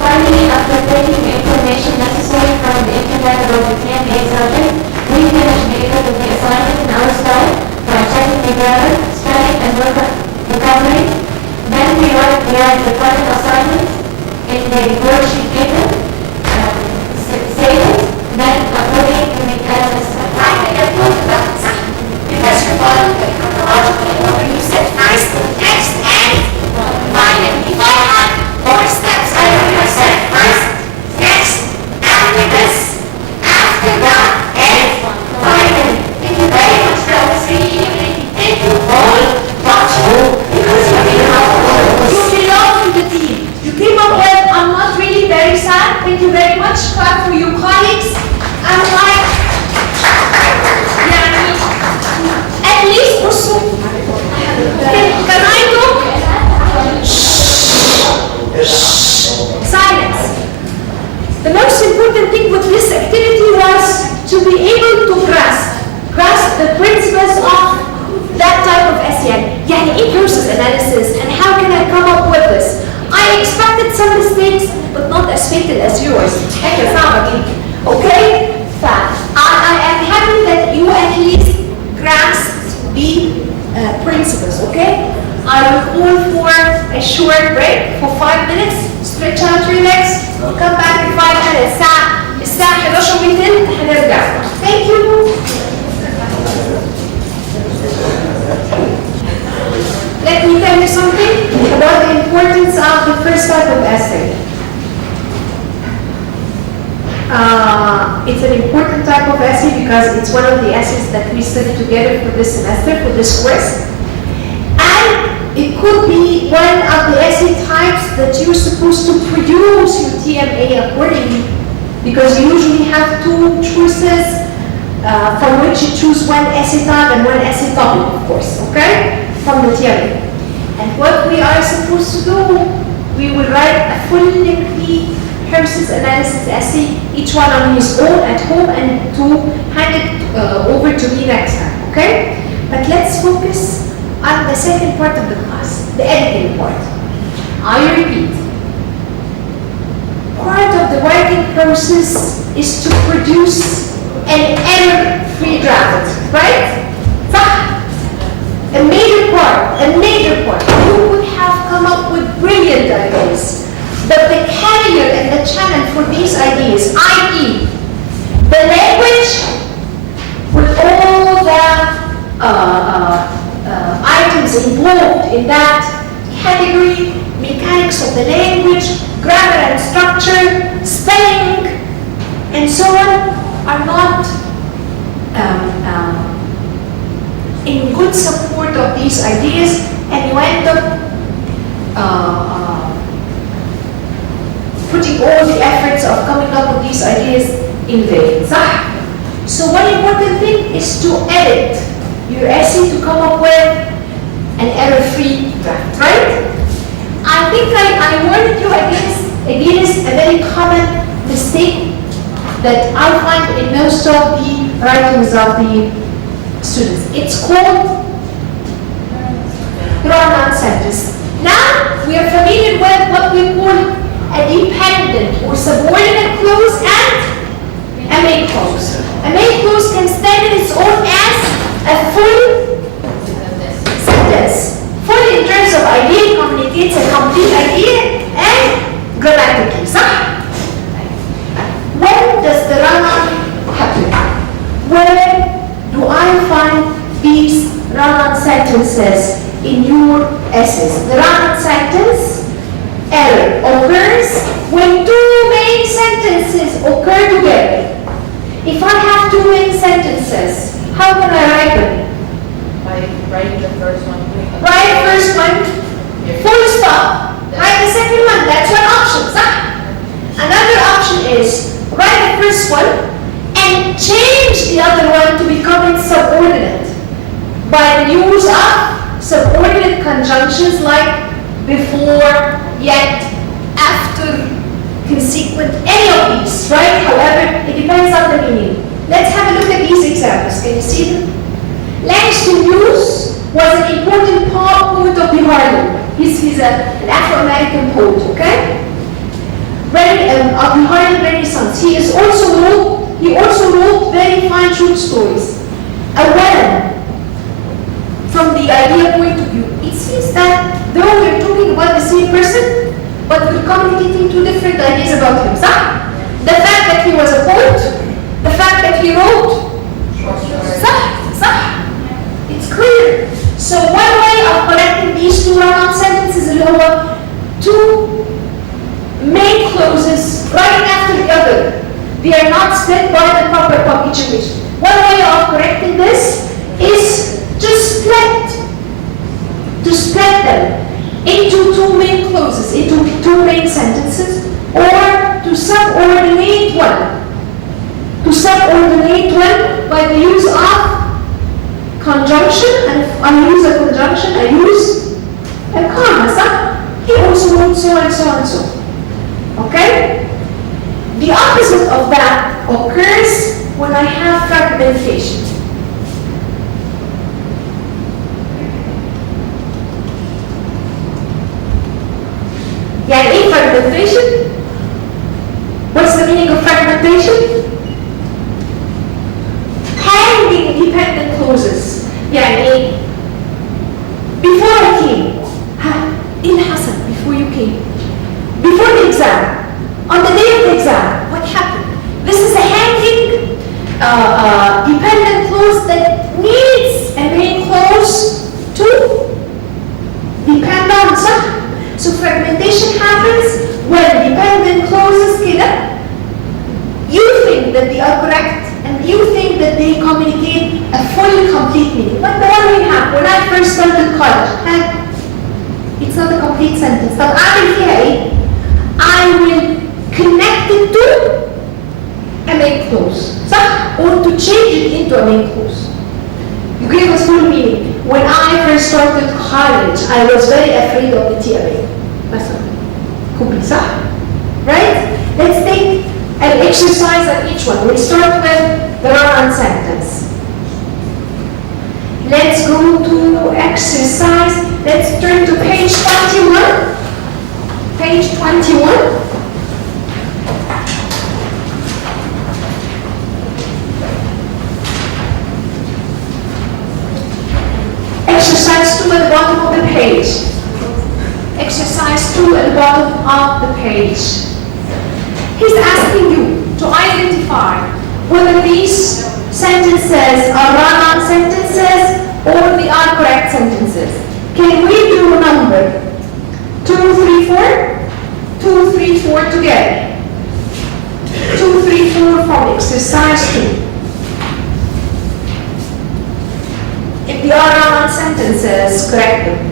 Finally, after taking the information necessary from the internet about the TMA subject, we finish the edit of the assignment in our style by checking the grammar, spelling, and vocabulary. Then we write the final assignment in the worksheet given, save it, then upload it to the LS. thank you very much. Clap for your colleagues. I'm like, يعني, at least بصوا. Can I talk? Silence. The most important thing with this activity was to be able to grasp the principles of that type of SEN. يعني ايه process analysis and how can I come up with this? I expected some mistakes but not as fatal as yours. حاجة صعبة جدا. Okay? I am happy that you at least grasped the principles. Okay? I will call for a short break for 5 minutes. Stretch out your legs. Come back in 5 minutes. الساعة 11:02 هنرجع. Thank you. Let me tell you something about the importance of the first type of essay. It's an important type of essay because it's one of the essays that we studied together for this semester, for this course. And it could be one of the essay types that you're supposed to produce your TMA accordingly, because you usually have two choices from which you choose one essay type and one essay topic, of course, okay? From the TMA. And what we are supposed to do, we will write a full lengthy process analysis essay, each one on his own at home, and to hand it over to me next time, okay? But let's focus on the second part of the class, the editing part. I repeat, part of the working process is to produce an error-free draft, right? A major part. You would have come up with brilliant ideas, but the carrier and the channel for these ideas, i.e., the language with all the items involved in that category, mechanics of the language, grammar and structure, spelling, and so on, are not in good support of these ideas, and you end up putting all the efforts of coming up with these ideas in vain. So one important thing is to edit your essay to come up with an error-free draft, right? I think I warned you against a very common mistake that I find in most of the writings of the students. It's called run-on sentence. Now we are familiar with what we call a dependent or subordinate clause and a main clause. A main clause can stand on its own as a full sentence. Full in terms of idea, communicates a complete idea and grammatically. When does the run-on happen? Where do I find these run-on sentences in your essays? The run-on sentence error occurs when two main sentences occur together. If I have two main sentences, how can I write them? By writing the first one. Write first one, full stop. Write the second one, that's one option. Another option is write the first one and change the other one to become its subordinate by the use of subordinate conjunctions like before, yet, after, consequent, any of these, right? However, it depends on the meaning. Let's have a look at these examples. Can you see them? Langston Hughes was an important poet of the Harlem. He's an Afro-American poet, okay? Of the Harlem Renaissance. He also wrote very fine short stories. From the idea point of view, it seems that though we're talking about the same person, but we're communicating two different ideas about him. The fact that he was a poet, the fact that he wrote, it's clear. So one way of connecting these two run-on sentences is two main clauses right after the other. They are not split by the proper punctuation. One way of correcting this is to split them into two main clauses, into two main sentences, or to subordinate one. To subordinate one by the use of conjunction, and if I use a conjunction, I use a comma, صح? He also wrote so and so and so. Okay? The opposite of that occurs when I have fragmentation. يعني ايه fragmentation? What's the meaning of fragmentation? Hanging dependent clauses. يعني before I came, ايه اللي حصل before you came? Before the exam, on the day of the exam, what happened? This is a hanging dependent clause that needs a main clause to depend on, صح? So fragmentation happens when dependent clauses كده you think that they are correct and you think that they communicate a full complete meaning. But the one we have when I first started college, it's not a complete sentence. طب أعمل فيها إيه؟ I will connect it to a main clause, صح? Or to change it into a main clause. You give us full meaning. When I first started college, I was very afraid of the TMA. مثلا. Could be صح? Right? Let's take an exercise on each one. We'll start with the run-on sentence. Let's go to exercise. Let's turn to page 21. Page 21. Exercise 2 at the bottom of the page. Exercise 2 at the bottom of the page. He's asking you to identify whether these sentences are run-on sentences or they are correct sentences. Can we do number 2, 3, 4? 2, 3, 4 together. 2, 3, 4 from exercise 2. If they are run-on sentences, correct them.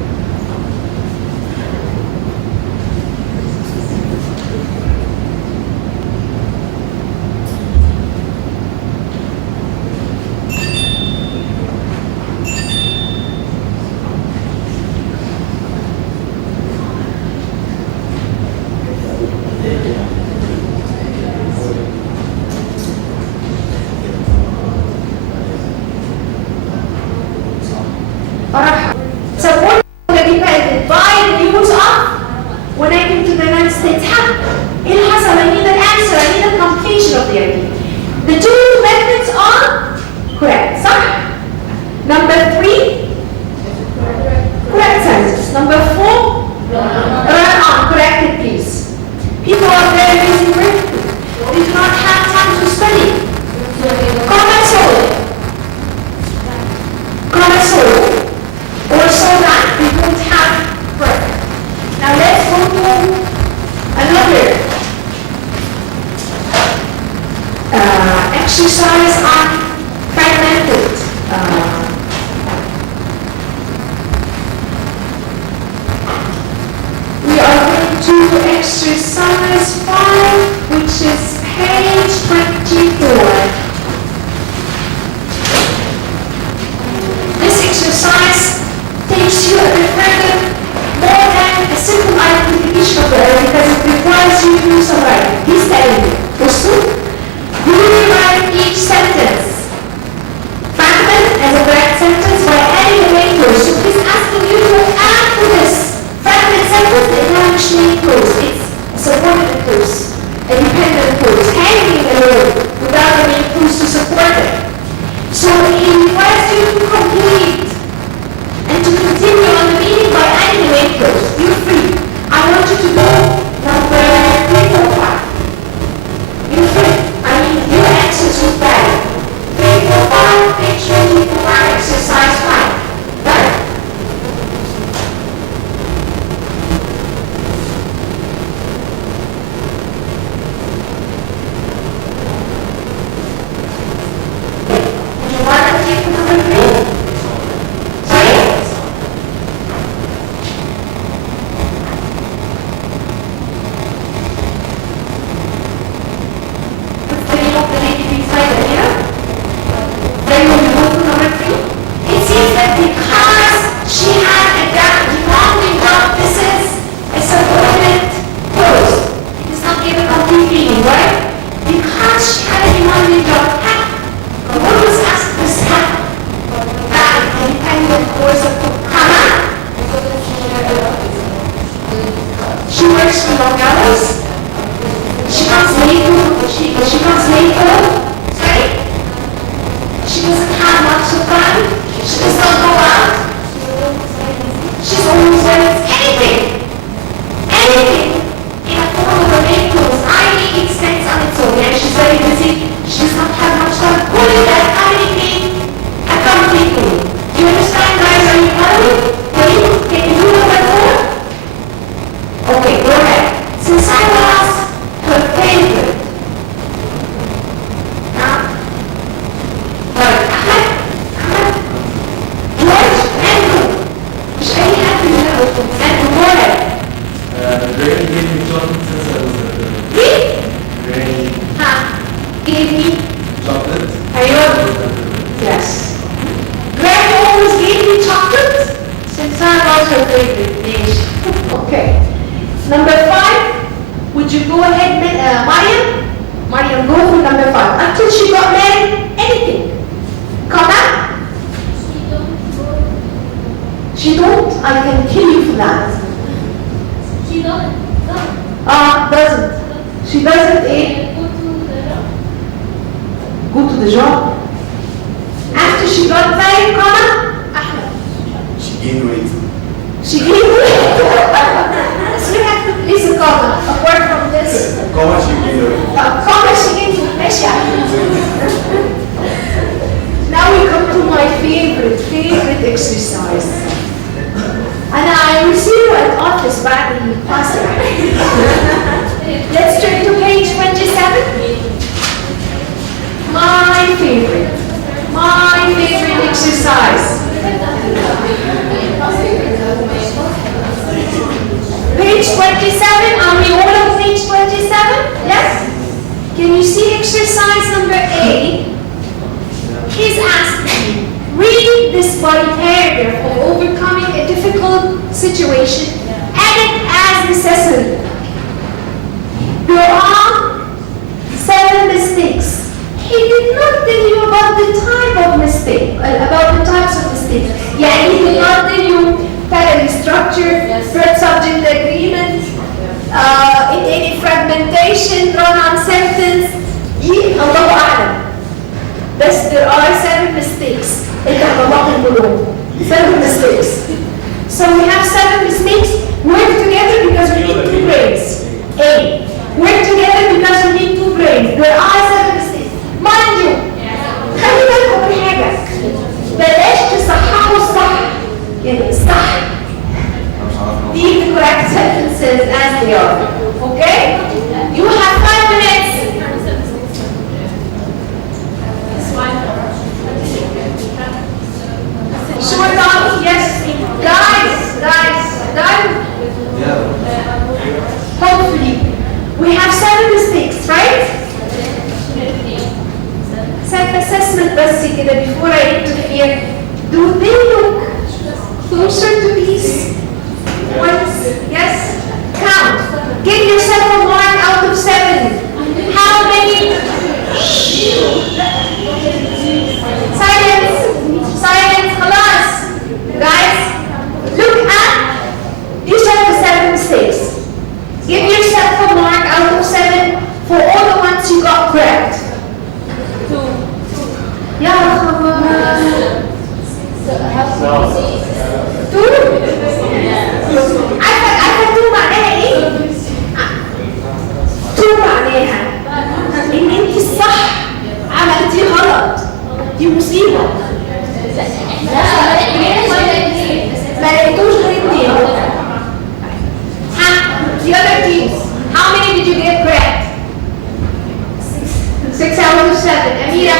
So what will be dependent by the use of when I came to the United States? In Hassan, I need an answer, I need a completion of the idea. The two methods are correct, صح? Number 3, correct sentence. Number 4, run on, corrected please. People are very busy working. They do not have time to study. Comment solo. Comment solo. Or so that we don't have work. Now let's go to another exercise on fragmented. We are going to exercise 5, which is page 24. This exercise takes you a bit further, more than a simple identification of the error, because it requires you to do some writing. He's telling you, you will write each sentence fragment as a correct sentence by adding a main clause. So he's asking you to add to this fragment sentence the English main clause. It's a subordinate clause. She does not go out. She's always wearing anything. Anything in a form of a main clothes. Ironing extends on its own. And she's very busy. She does not have much time. Calling that ironing being a complete clothes. Do you understand, guys? Are you following? Can you do number 4? Okay, go ahead. Since I was her favorite. Now, طيب أحمد جورج أندرو مش أي حد من أندرو ولد Granny gave me chocolate since I was a ليه؟ Granny ها gave me chocolate. أيوه yes Granny always gave me chocolate since I was her favorite dish okay number 5 would you go ahead Mariam go for number 5 until she got married anything come on she don't I can kill you for that She doesn't. doesn't she doesn't go to the job after she got married come on She gained weight. she gave weight so we have to place a comma apart from this How much you gained weight? comma she gave ماشي now we come to my favorite exercise أنا I will see you at office بعد الكلاس let's turn to page 27 my favorite exercise page 27 are we all on page 27 yes can you see exercise number 8 he's asking read this body paragraph of overcoming a difficult situation edit as necessary there are 7 mistakes he did not tell you about the type of mistake about the types of mistakes yeah he did not tell you parallel structure threat subject agreement in any fragmentation run-on sentence الله أعلم بس there are 7 mistakes اللي هنطلعهم كلهم 7 mistakes so we have 7 mistakes work together because we need 2 brains A work together because we need 2 brains there are 7 mistakes mind you خلي بالكم من حاجة بلاش تصححوا الصح يعني الصح Leave the correct sentences as they are. Okay? You have 5 minutes. Short on, yes. Guys. Hopefully. We have 7 mistakes, right? Self-assessment بس كده before I interfere. Do they look closer to these? Once, yes, count. Give yourself a mark out of 7. How many? Silence, خلاص. Guys, look at yourself the 7 mistakes. Give yourself a mark out of 7 for all the ones you got correct. 2. يا خبر. 2. عارفة 2 معناها ايه؟ 2 معناها ان انت الصح عملتيه غلط دي مصيبة ما لقيتوش غير 2 the other teams how many did you get correct? 6 out of 7 Amira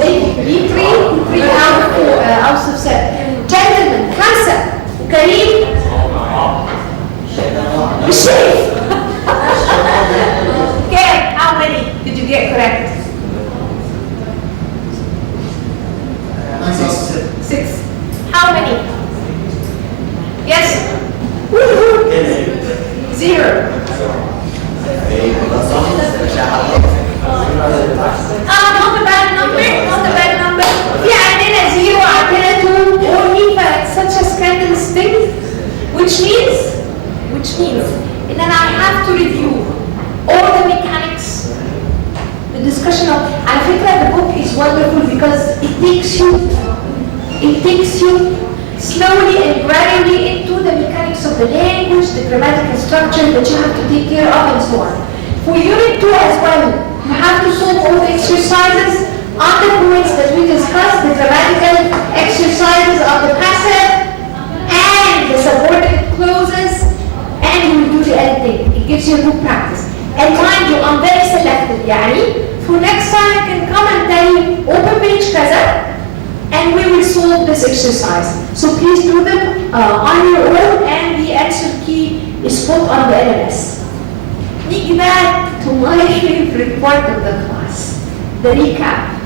3 out of 7 gentlemen 5 وكريم بالشيء okay how many did you get correct? 6 how many? yes 0 not a bad number في عندنا 0 عندنا 2 only such a scandalous thing which means and then I have to review all the mechanics the discussion of على فكرة the book is wonderful because it takes you slowly and gradually into the mechanics of the language, the grammatical structure that you have to take care of, and so on. For Unit 2 as well, you have to solve all the exercises on the points that we discussed, the grammatical exercises of the passive and the subordinate clauses, and you will do the editing. It gives you a good practice. And mind you, I'm very selective, يعني. For next time I can come and tell you, open page kaza, and we will solve this exercise. So please do them on your own, and the answer key is put on the LMS. Nick back to my favorite part of the class, the recap.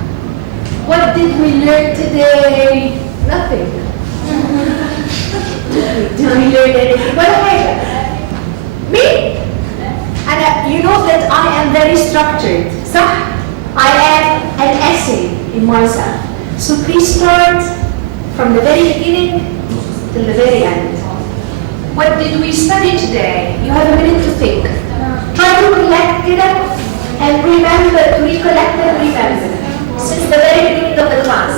What did we learn today? Nothing. Did we learn anything? What happened? Me? And you know that I am very structured. صح? I am an essay in myself. So please start from the very beginning till the very end. What did we study today? You have a minute to think. Try to collect it and remember, to recollect and remember. Since the very beginning of the class.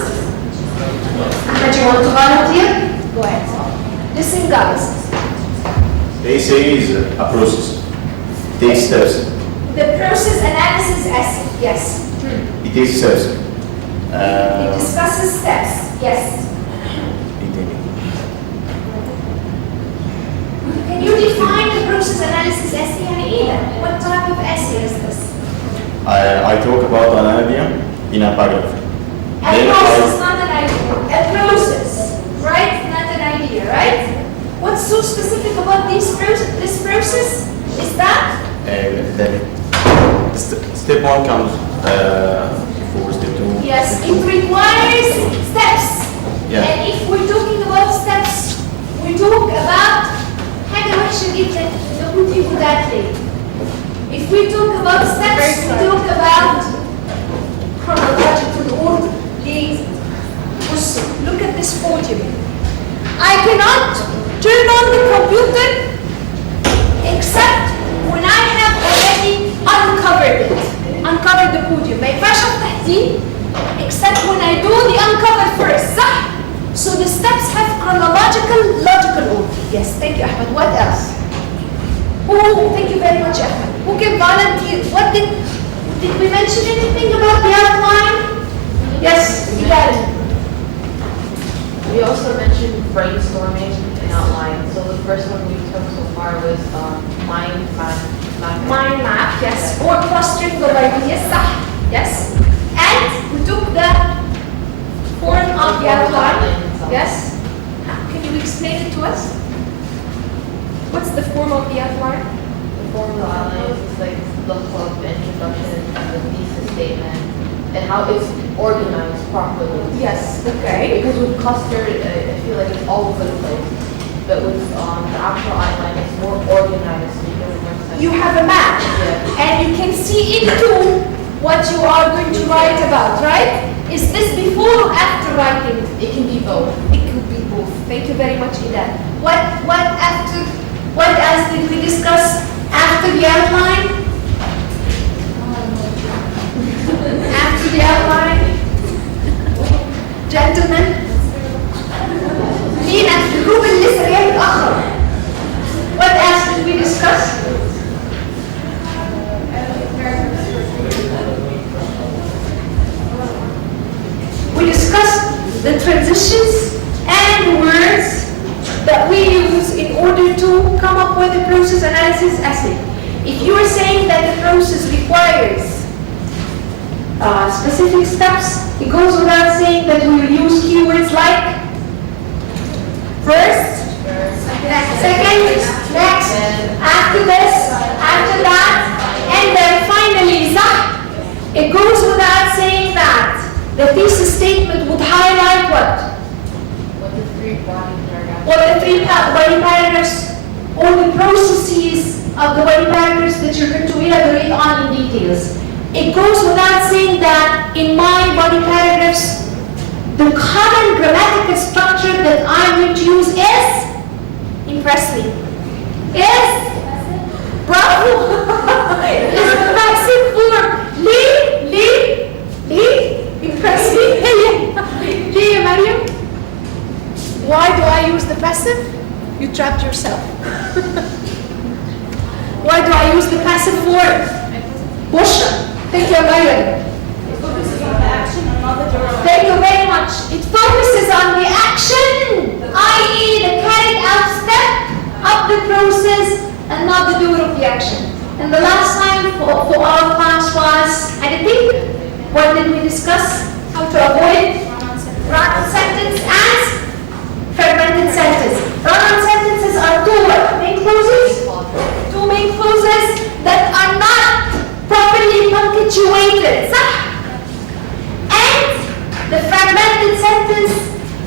Ahmed, you want to volunteer? Go ahead. Listen, guys. They say is a process. It takes steps. The process analysis essay, yes. It takes steps. It discusses steps, yes. Can you define the process analysis essay يعني إيه ده? What type of essay is this? I talk about an idea in a paragraph. A process, not an idea. A process, right? Not an idea, right? What's so specific about this process is that? Step 1 comes before step 2. Yes, it requires steps. Yeah. And if we're talking about steps, we talk about حاجة وحشة جدا نقول فيه that thing. If we talk about steps, we talk about chronological order. Please, look at this podium. I cannot turn on the computer except when I have already uncovered it. Uncovered the podium. ما ينفعش افتح دي except when I do the uncover first. صح? So the steps have chronological, logical order. Yes, thank you, Ahmed. What else? Thank you very much, Ahmed. Who can volunteer? Did we mention anything about the outline? Yes, you got it. We also mentioned brainstorming and outline. So the first one we took so far was mind map, yes. Or clustering of ideas, صح? Yes. And we took the form of the outline. Yes. Can you explain it to us? What's the form of the outline? The form of the outline is like the hook, the introduction, and the thesis statement, and how it's organized properly. Yes. Okay. Because with clustered, I feel like it's all over the place. But with the actual outline, it's more organized. You have a map, and you can see into what you are going to write about, right? Is this before or after writing? It can be both. It could be both. Thank you very much, Ida. What else did we discuss after the outline? After the outline? Gentlemen? مين الجروب اللي لسه جاي متأخر؟ What else did we discuss? We discussed the transitions and words that we use in order to come up with a process analysis essay. If you are saying that the process requires specific steps, it goes without saying that we will use keywords like first, second, next, after this, after that, and then finally, it goes without saying that the thesis statement would highlight what? What the three body paragraphs. What the three body paragraphs, or the processes of the body paragraphs that you're going to elaborate on in details. It goes without saying that in my body paragraphs, the common grammatical structure that I'm going to use is, impress me, is, bravo, is the passive form, li, impress you, Amira. It focuses on the action and not the duration. Thank you very much. It focuses on the action, i.e. the carried out step of the process and not the doer of the action. And the last time for our class was editing. What did we discuss? How to avoid run-on sentence and fragmented sentence. Run-on sentences are two main clauses. Two main clauses that are not properly punctuated. صح? And the fragmented sentence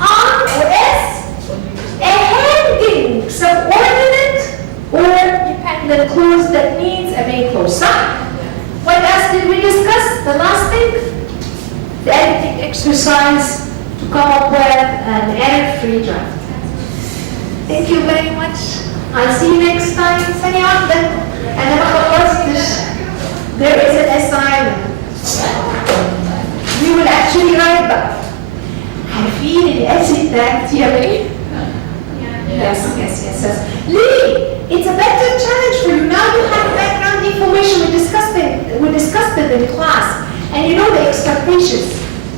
are or is a hanging subordinate or dependent clause that needs a main clause. صح? What else did we discuss? The last thing? The editing exercise to come up with an error-free draft. Thank you very much. I'll see you next time. ثانية واحدة. أنا ما خلصتش. There is an assignment. We will actually write back. عارفين الأسي بتاعت يا Yes. Lee, it's a better challenge for you. Now you have background information. We discussed it in class. And you know the expectations.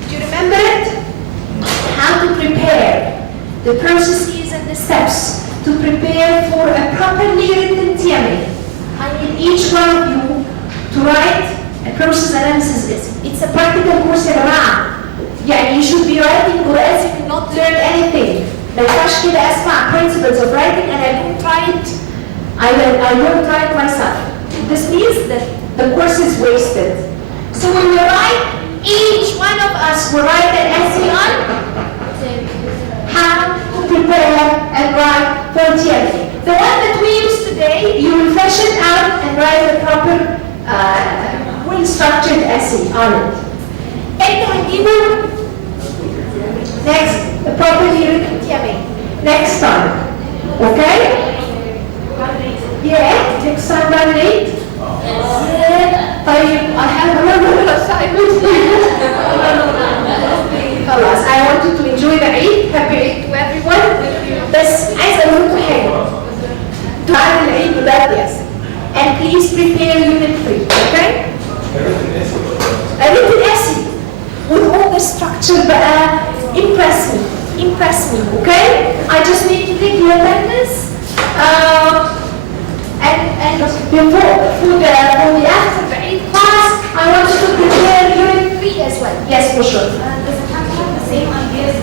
Do you remember it? How to prepare, the processes and the steps to prepare for a properly written TMA. I need each one of you to write a process analysis. It's a practical course يا جماعة. يعني you should be writing or else you cannot learn anything. ما ينفعش كده اسمع principles of writing and I don't try it. I won't try it myself. This means that the course is wasted. So when we write, each one of us will write an essay on how to prepare and write for TMA. The one that we use today, you will flesh it out and write a proper, well-structured essay on it. And next, a properly written TMA. Next time. Okay? Yeah, next time by late. I have another assignment for you. خلاص, I want you to enjoy the Eid. Happy Eid to everyone. بس عايزة أقول لكم حاجة. تعالوا العيد بجد يا سيدي. And please prepare unit 3, okay? A written essay with all the structure بقى. Impress me, okay? I just need to take your attendance. And before, for the after the Eid class, I want you to prepare unit 3 as well. Yes, for sure. Does it have to have the same ideas